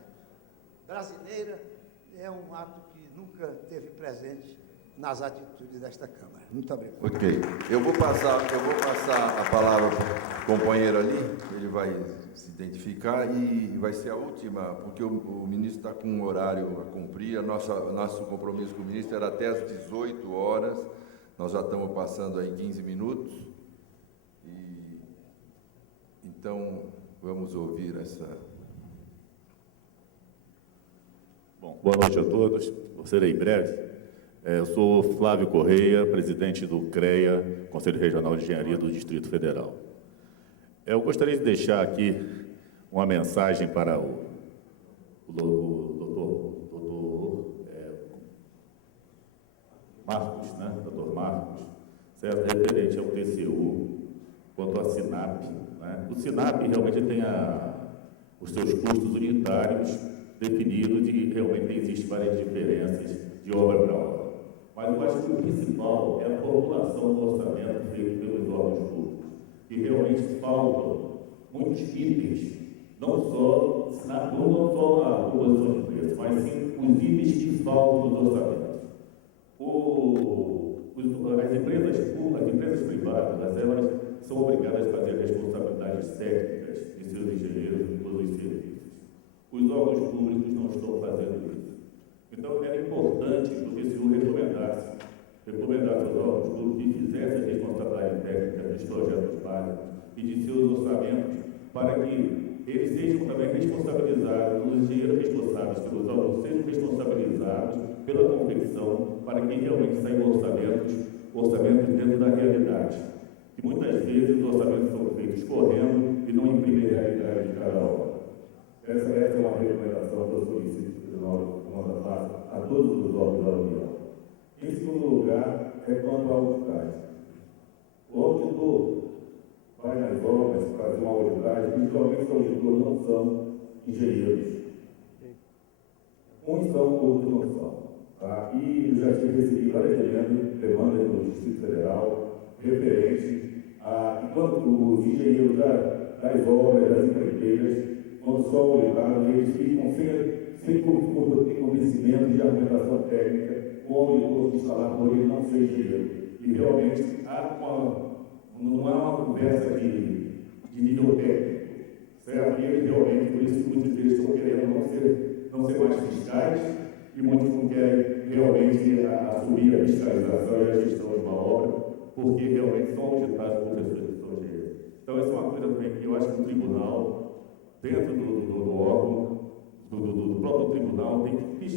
brasileira, é um ato que nunca teve presente nas atitudes desta Câmara. Muito obrigado. Ok. Eu vou passar a palavra para o companheiro ali, ele vai se identificar e vai ser a última, porque o ministro está com um horário a cumprir, nosso compromisso com o ministro era até às 18 horas, nós já estamos passando aí 15 minutos, e então vamos ouvir essa... Bom, boa noite a todos, vou ser em breve. Eu sou Flávio Correia, presidente do CREA, Conselho Regional de Engenharia do Distrito Federal. Eu gostaria de deixar aqui uma mensagem para o doutor Marcos, né? Doutor Marcos, certo? Referente ao TCU, quanto à SINAP. Né? O SINAP realmente tem os seus custos unitários definidos e realmente existem várias diferenças de obra para obra. Mas eu acho que o principal é a formulação do orçamento feito pelos órgãos públicos, que realmente faltam muitos itens, não só a composição de preço, mas sim os itens que faltam nos orçamentos. As empresas privadas, elas são obrigadas a fazer responsabilidades técnicas de seus engenheiros em todos os serviços. Os órgãos públicos não estão fazendo isso. Então, era importante que o TCU recomendasse aos órgãos públicos que fizessem a responsabilidade técnica dos projetos básicos e de seus orçamentos, para que eles sejam também responsabilizados, os engenheiros responsáveis pelos órgãos sejam responsabilizados pela confecção, para que realmente saiam orçamentos dentro da realidade. E muitas vezes os orçamentos são feitos correndo e não imprimem a realidade de cada obra. Essa é uma recomendação que eu solicito a todos os órgãos da União. Em segundo lugar, é quanto à auditagem. O auditor vai nas obras fazer uma auditagem, e geralmente os auditores não são engenheiros. Uns são, outros não são. Tá? E eu já tive recebido várias demandas do Distrito Federal referente a enquanto os engenheiros das obras, das empreiteiras, quando são auditados, eles ficam sem convencimento de argumentação técnica, o auditor instalador ele não seja engenheiro. E realmente não há uma conversa de nível técnico, certo? E eles realmente, por isso que muitos deles estão querendo não ser mais fiscais, e muitos não querem realmente assumir a fiscalização e a gestão de uma obra, porque realmente são auditados por pessoas que são engenheiros. Então, essa é uma coisa também que eu acho que o tribunal, dentro do órgão, do próprio tribunal, tem que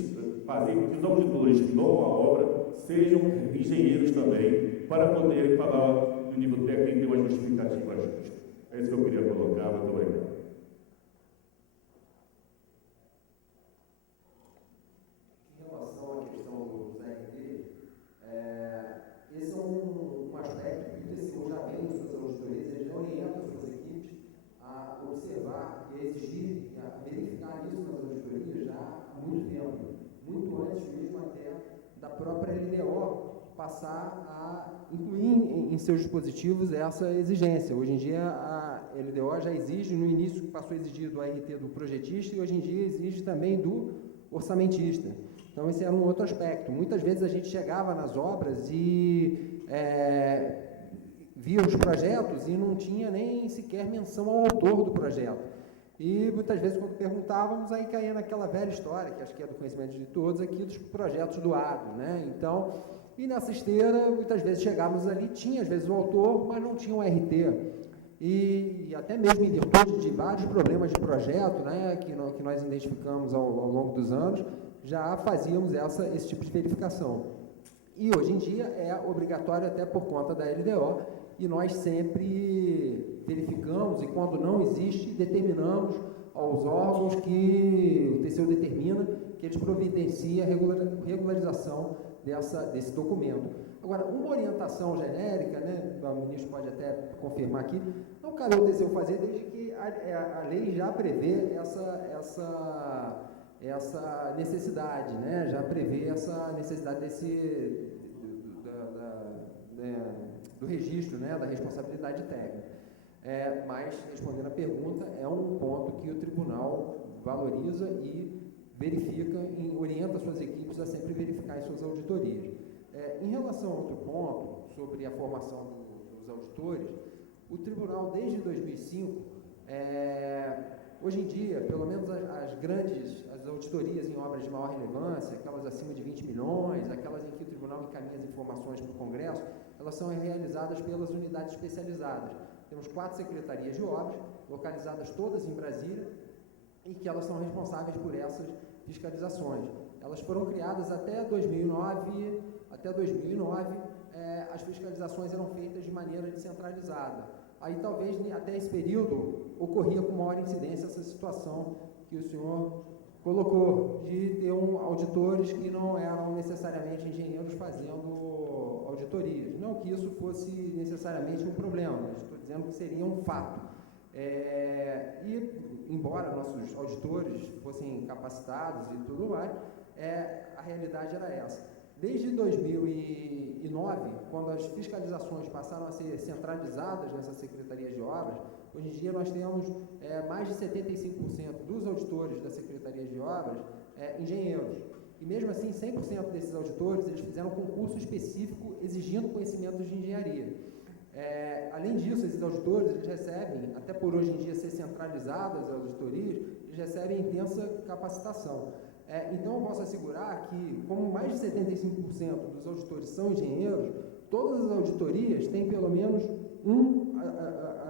fazer com que os auditores que dão a obra sejam engenheiros também, para poderem falar no nível técnico e uma justificativa justa. É isso que eu queria colocar. Muito obrigado. Em relação à questão dos RT, esse é um aspecto que o TCU já vem nas suas auditorias, ele já orienta as suas equipes a observar e a exigir, a verificar isso nas auditorias já há muito tempo, muito antes mesmo até da própria LDO passar a incluir em seus dispositivos essa exigência. Hoje em dia a LDO já exige, no início passou a exigir do RT do projetista e hoje em dia exige também do orçamentista. Então esse era um outro aspecto. Muitas vezes a gente chegava nas obras e via os projetos e não tinha nem sequer menção ao autor do projeto. E muitas vezes quando perguntávamos, aí caía naquela velha história, que acho que é do conhecimento de todos aqui, dos projetos do agro, né? Então, e nessa esteira, muitas vezes chegávamos ali, tinha às vezes o autor, mas não tinha um RT. E até mesmo em virtude de vários problemas de projeto, né, que nós identificamos ao longo dos anos, já fazíamos esse tipo de verificação. E hoje em dia é obrigatório até por conta da LDO, e nós sempre verificamos, e quando não existe, determinamos aos órgãos que o TCU determina que eles providenciem a regularização desse documento. Agora, uma orientação genérica, né, o ministro pode até confirmar aqui, não cabe ao TCU fazer desde que a lei já prevê essa necessidade, né, já prevê essa necessidade do registro, né, da responsabilidade técnica. Mas, respondendo à pergunta, é um ponto que o tribunal valoriza e verifica e orienta suas equipes a sempre verificar em suas auditorias. Em relação a outro ponto, sobre a formação dos auditores, o tribunal, desde 2005, hoje em dia, pelo menos as auditorias em obras de maior relevância, aquelas acima de 20 milhões, aquelas em que o tribunal encaminha as informações para o Congresso, elas são realizadas pelas unidades especializadas. Temos 4 secretarias de obras, localizadas todas em Brasília, e que elas são responsáveis por essas fiscalizações. Elas foram criadas até 2009, as fiscalizações eram feitas de maneira descentralizada. Aí talvez até esse período ocorria com maior incidência essa situação que o senhor colocou, de ter auditores que não eram necessariamente engenheiros fazendo auditorias. Não que isso fosse necessariamente um problema, mas estou dizendo que seria um fato. E, embora nossos auditores fossem capacitados e tudo mais, a realidade era essa. Desde 2009, quando as fiscalizações passaram a ser centralizadas nessas secretarias de obras, hoje em dia nós temos mais de 75% dos auditores das secretarias de obras engenheiros. E mesmo assim, 100% desses auditores, eles fizeram um concurso específico exigindo conhecimentos de engenharia. Além disso, esses auditores, eles recebem, até por hoje em dia ser centralizadas as auditorias, eles recebem intensa capacitação. Então, eu posso assegurar que, como mais de 75% dos auditores são engenheiros, todas as auditorias têm pelo menos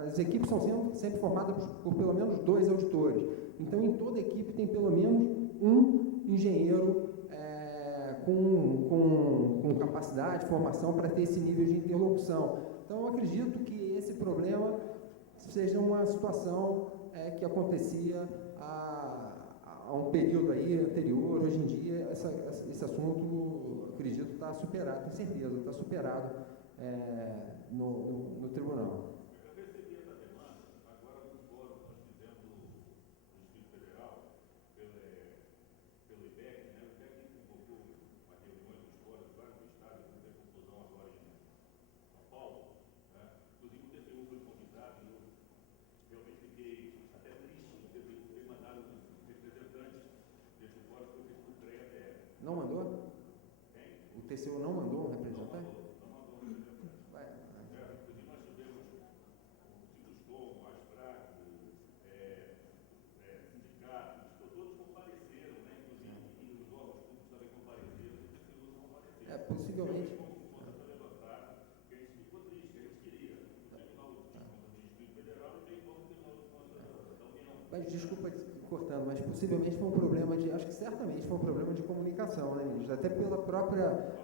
as equipes são sempre formadas por pelo menos 2 auditores. Então, em toda equipe tem pelo menos um engenheiro com capacidade, formação para ter esse nível de interlocução. Então, eu acredito que esse problema seja uma situação que acontecia há um período aí anterior. Hoje em dia, esse assunto, acredito, está superado, com certeza, está superado no tribunal. Eu recebi essa demanda, agora no fórum nós fizemos no Distrito Federal, pelo IBEC, né? O IBEC convocou uma reunião dos fóruns, vários estados, vão ter conclusão agora em São Paulo, né? Inclusive o TCU foi convidado e eu realmente fiquei até triste, o TCU ter mandado representantes desse fórum TCU não mandou um representante? Possivelmente. Mas, desculpa cortando, mas possivelmente foi um problema de, acho que certamente foi um problema de comunicação, né, ministro? Até pela própria...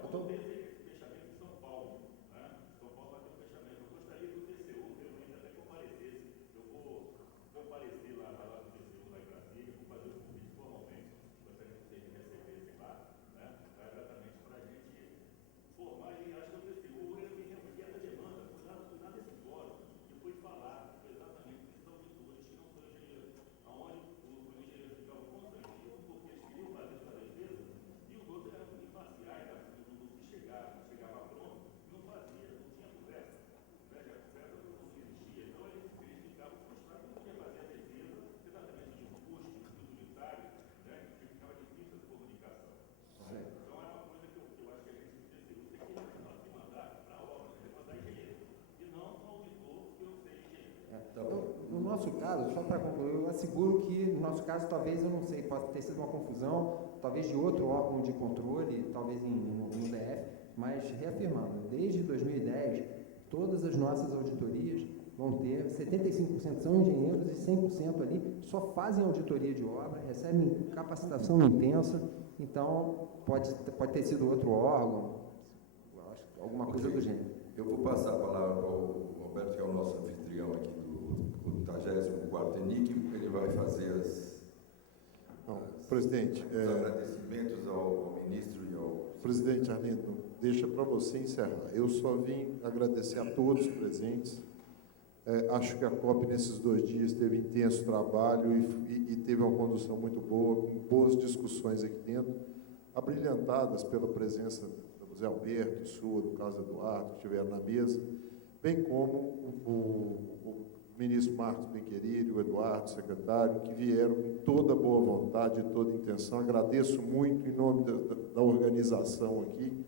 No nosso caso, só para concluir, eu asseguro que, no nosso caso, talvez, eu não sei, pode ter sido uma confusão, talvez de outro órgão de controle, talvez no DF, mas reafirmando, desde 2010, todas as nossas auditorias vão ter, 75% são engenheiros e 100% ali só fazem auditoria de obra, recebem capacitação intensa, então pode ter sido outro órgão, alguma coisa do gênero. Eu vou passar a palavra para o Roberto, que é o nosso anfitrião aqui do 84º ENIC, ele vai fazer presidente, os agradecimentos ao ministro e ao... Presidente Arlindo, deixa para você encerrar. Eu só vim agradecer a todos os presentes. Acho que a COP, nesses 2 dias, teve intenso trabalho e teve uma condução muito boa, com boas discussões aqui dentro, abrilhantadas pela presença do Zé Alberto, sua, do Carlos Eduardo, que estiveram na mesa, bem como o ministro Marcos Benqueriri, o Eduardo, secretário, que vieram com toda boa vontade e toda intenção. Agradeço muito, em nome da organização aqui,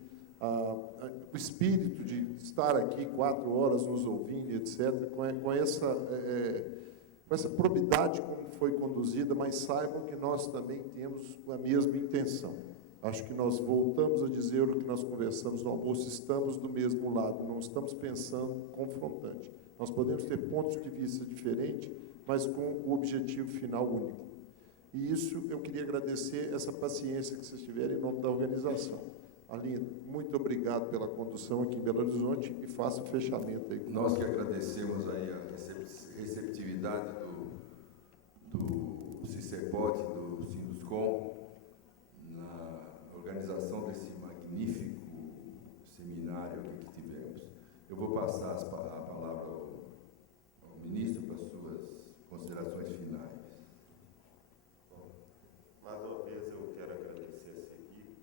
o espírito de estar aqui 4 horas nos ouvindo, etc., com essa probidade como foi conduzida, mas saibam que nós também temos a mesma intenção. Acho que nós voltamos a dizer o que nós conversamos no almoço, estamos do mesmo lado, não estamos pensando confrontante. Nós podemos ter pontos de vista diferentes, mas com o objetivo final único. E isso eu queria agradecer essa paciência que vocês tiveram em nome da organização. Arlindo, muito obrigado pela condução aqui em Belo Horizonte e faça o fechamento aí. Nós que agradecemos aí a receptividade do CICEPOT, do Sinduscom, na organização desse magnífico seminário aqui que tivemos. Eu vou passar a palavra ao ministro para suas considerações finais. Bom, mais uma vez eu quero agradecer essa equipe,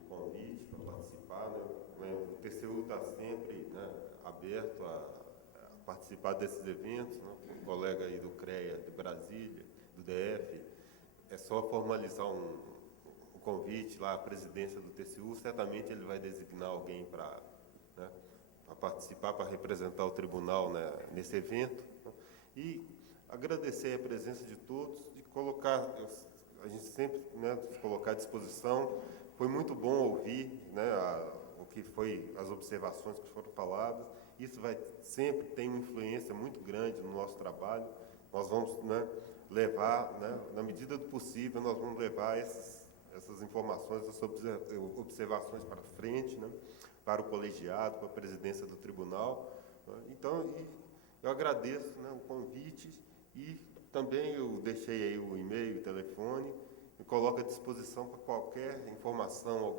o convite para participar. O TCU está sempre aberto a participar desses eventos. O colega aí do CREA de Brasília, do DF, é só formalizar um convite lá à presidência do TCU, certamente ele vai designar alguém para participar, para representar o tribunal nesse evento. E agradecer a presença de todos, de colocar, a gente sempre se colocar à disposição. Foi muito bom ouvir o que foi as observações que foram faladas. Isso vai sempre ter uma influência muito grande no nosso trabalho. Nós vamos levar, na medida do possível, nós vamos levar essas informações, essas observações para frente, para o colegiado, para a presidência do tribunal. Então, eu agradeço o convite e também eu deixei aí o e-mail, o telefone, e coloco à disposição para qualquer informação,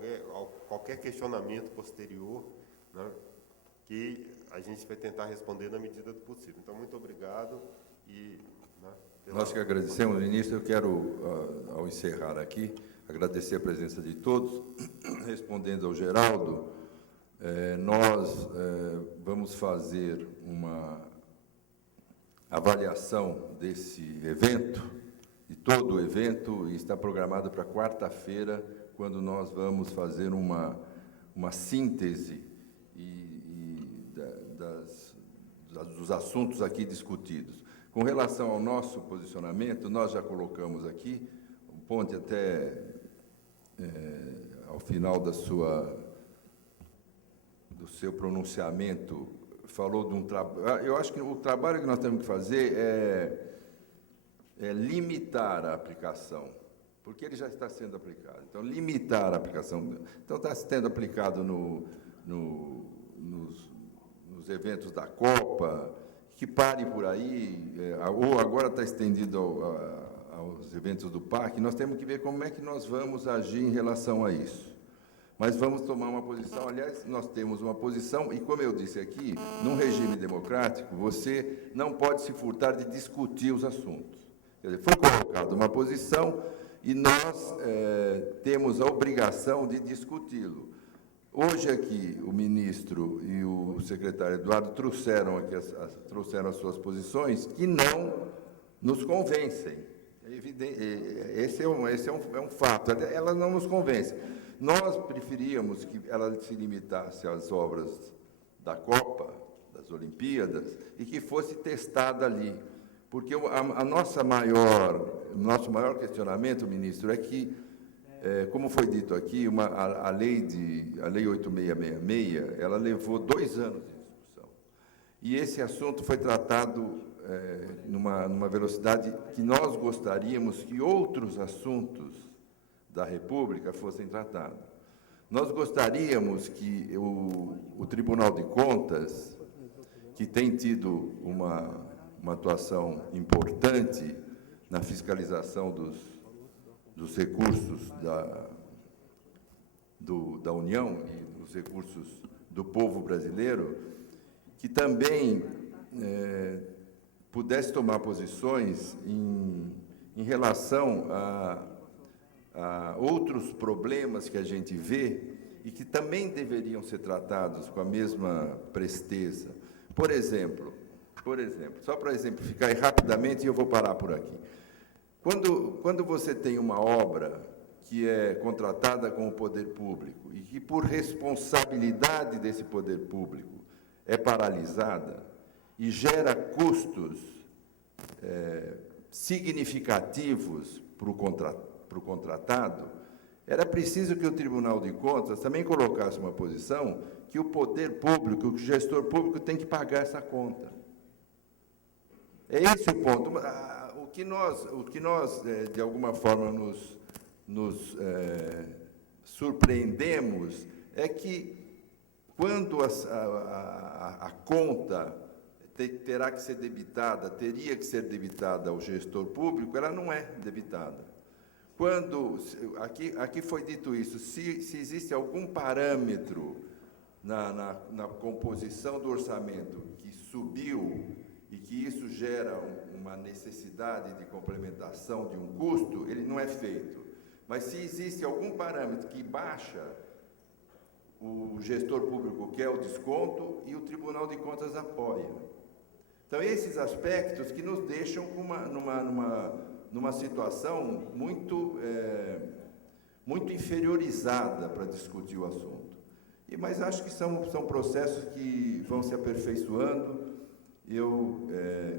qualquer questionamento posterior, que a gente vai tentar responder na medida do possível. Então, muito obrigado. Nós que agradecemos, ministro. Eu quero, ao encerrar aqui, agradecer a presença de todos. Respondendo ao Geraldo, nós vamos fazer uma avaliação desse evento, de todo o evento, e está programado para quarta-feira, quando nós vamos fazer uma uma síntese dos assuntos aqui discutidos. Com relação ao nosso posicionamento, nós já colocamos aqui, o Ponte até ao final do seu pronunciamento falou de um trabalho. Eu acho que o trabalho que nós temos que fazer é limitar a aplicação, porque ele já está sendo aplicado. Então, limitar a aplicação. Então, está sendo aplicado nos eventos da Copa, que pare por aí, ou agora está estendido aos eventos do parque. Nós temos que ver como é que nós vamos agir em relação a isso. Mas vamos tomar uma posição. Aliás, nós temos uma posição, e como eu disse aqui, num regime democrático, você não pode se furtar de discutir os assuntos. Quer dizer, foi colocada uma posição e nós temos a obrigação de discuti-lo. Hoje aqui, o ministro e o secretário Eduardo trouxeram as suas posições que não nos convencem. É evidente, esse é um fato. Elas não nos convencem. Nós preferíamos que ela se limitasse às obras da Copa, das Olimpíadas, e que fosse testada ali. Porque nosso maior questionamento, ministro, é que, como foi dito aqui, a lei 8666, ela levou 2 anos de discussão. E esse assunto foi tratado numa velocidade que nós gostaríamos que outros assuntos da República fossem tratados. Nós gostaríamos que o Tribunal de Contas, que tem tido uma atuação importante na fiscalização dos recursos da União e dos recursos do povo brasileiro, que também pudesse tomar posições em relação a outros problemas que a gente vê e que também deveriam ser tratados com a mesma presteza. Por exemplo, só para exemplificar e rapidamente, eu vou parar por aqui. Quando você tem uma obra que é contratada com o poder público e que, por responsabilidade desse poder público, é paralisada e gera custos significativos para o contratado, era preciso que o Tribunal de Contas também colocasse uma posição que o poder público, o gestor público tem que pagar essa conta. É esse o ponto. O que nós de alguma forma, nos surpreendemos é que, quando a conta teria que ser debitada ao gestor público, ela não é debitada. Aqui foi dito isso, se existe algum parâmetro na composição do orçamento que subiu e que isso gera uma necessidade de complementação de um custo, ele não é feito. Mas se existe algum parâmetro que baixa, o gestor público quer o desconto e o Tribunal de Contas apoia. Então, esses aspectos que nos deixam numa situação muito inferiorizada para discutir o assunto. Mas acho que são processos que vão se aperfeiçoando. Eu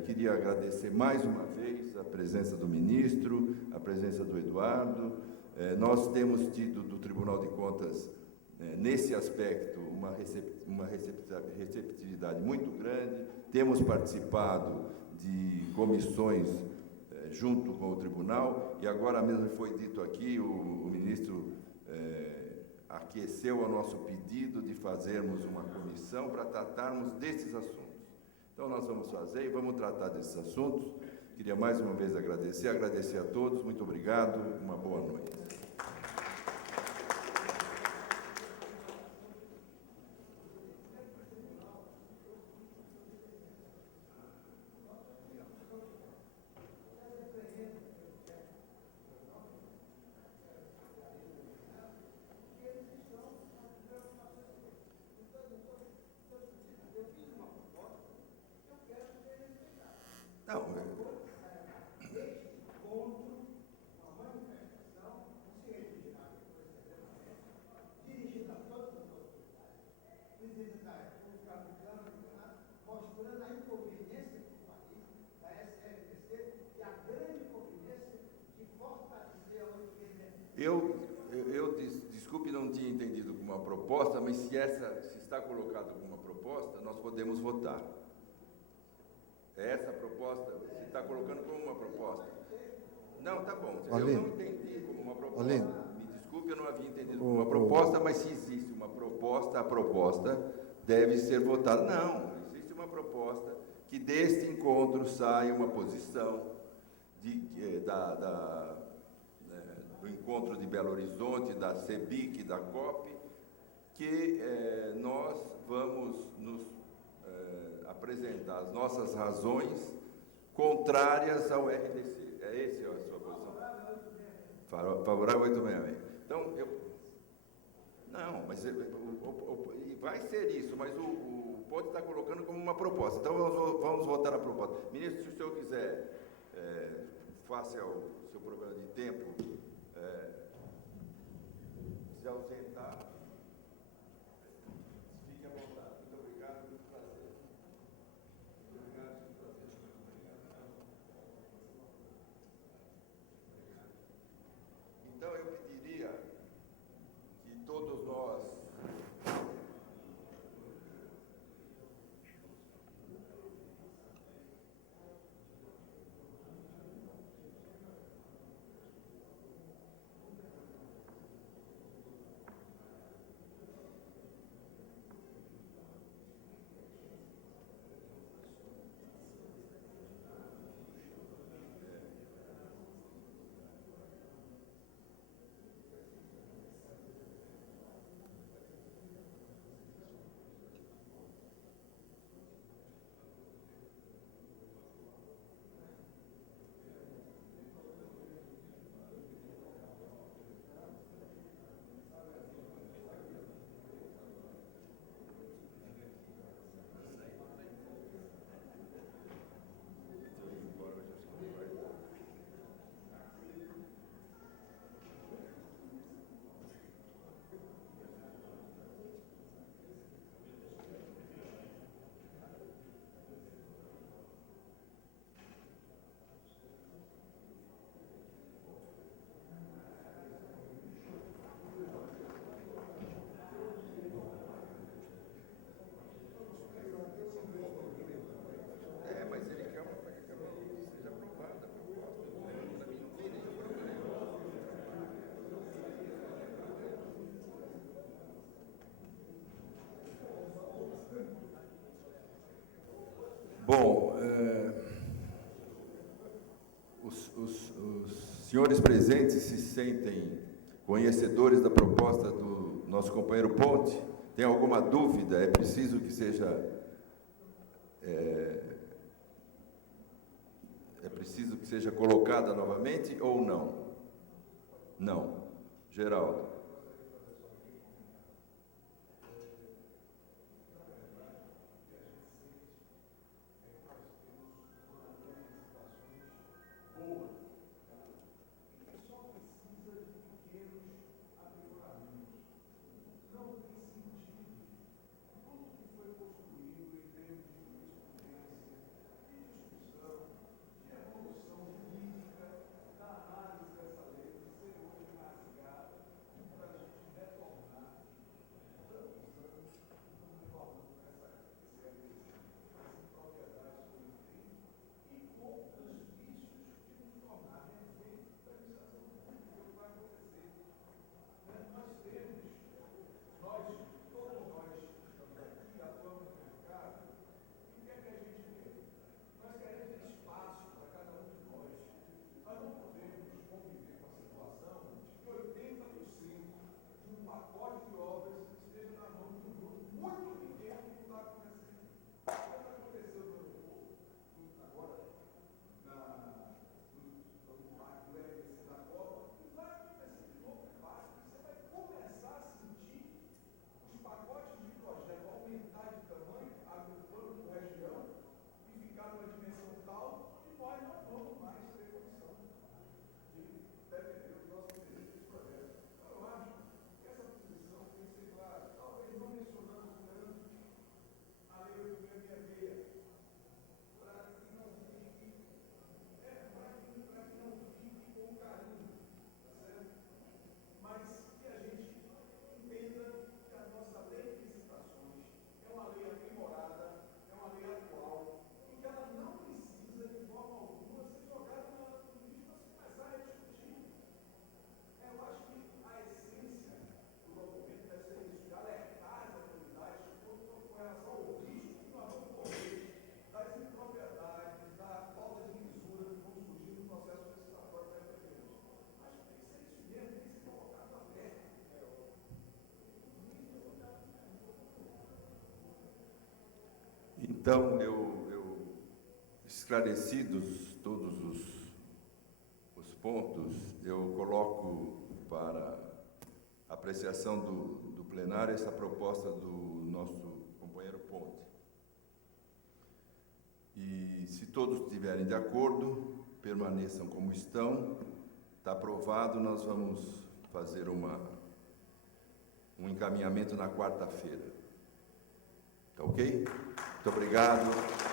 queria agradecer mais uma vez a presença do ministro, a presença do Eduardo. Nós temos tido do Tribunal de Contas, nesse aspecto, uma receptividade muito grande. Temos participado de comissões junto com o Tribunal, e agora mesmo foi dito aqui, o ministro aqueceu o nosso pedido de fazermos uma comissão para tratarmos desses assuntos. Então, nós vamos fazer e vamos tratar desses assuntos. Queria mais uma vez agradecer a todos, muito obrigado, uma boa noite. uma proposta, mas se está colocada como uma proposta, nós podemos votar. Essa proposta, se está colocando como uma proposta. Não, tá bom. Eu não entendi como uma proposta. Me desculpe, eu não havia entendido como uma proposta, mas se existe uma proposta, a proposta deve ser votada. Não, existe uma proposta que deste encontro saia uma posição do encontro de Belo Horizonte, da CEBIC, da COP, que nós vamos nos apresentar as nossas razões contrárias ao RDC. É essa a sua posição? Favorável ao 866. Então, não, mas vai ser isso, mas pode estar colocando como uma proposta. Então, vamos votar a proposta. Ministro, se o senhor quiser, face ao seu problema de tempo, se ausentar, fique à vontade. Muito obrigado, muito prazer. Obrigado, muito prazer. Então, eu pediria que todos nós Bom, os senhores presentes se sentem conhecedores da proposta do nosso companheiro Ponte? Tem alguma dúvida? É preciso que seja... É preciso que seja colocada novamente ou não? Não. Geraldo. Então, esclarecidos todos os pontos, eu coloco para apreciação do plenário essa proposta do nosso companheiro Ponte. E, se todos estiverem de acordo, permaneçam como estão. Está aprovado, nós vamos fazer um encaminhamento na quarta-feira. Tá ok? Muito obrigado.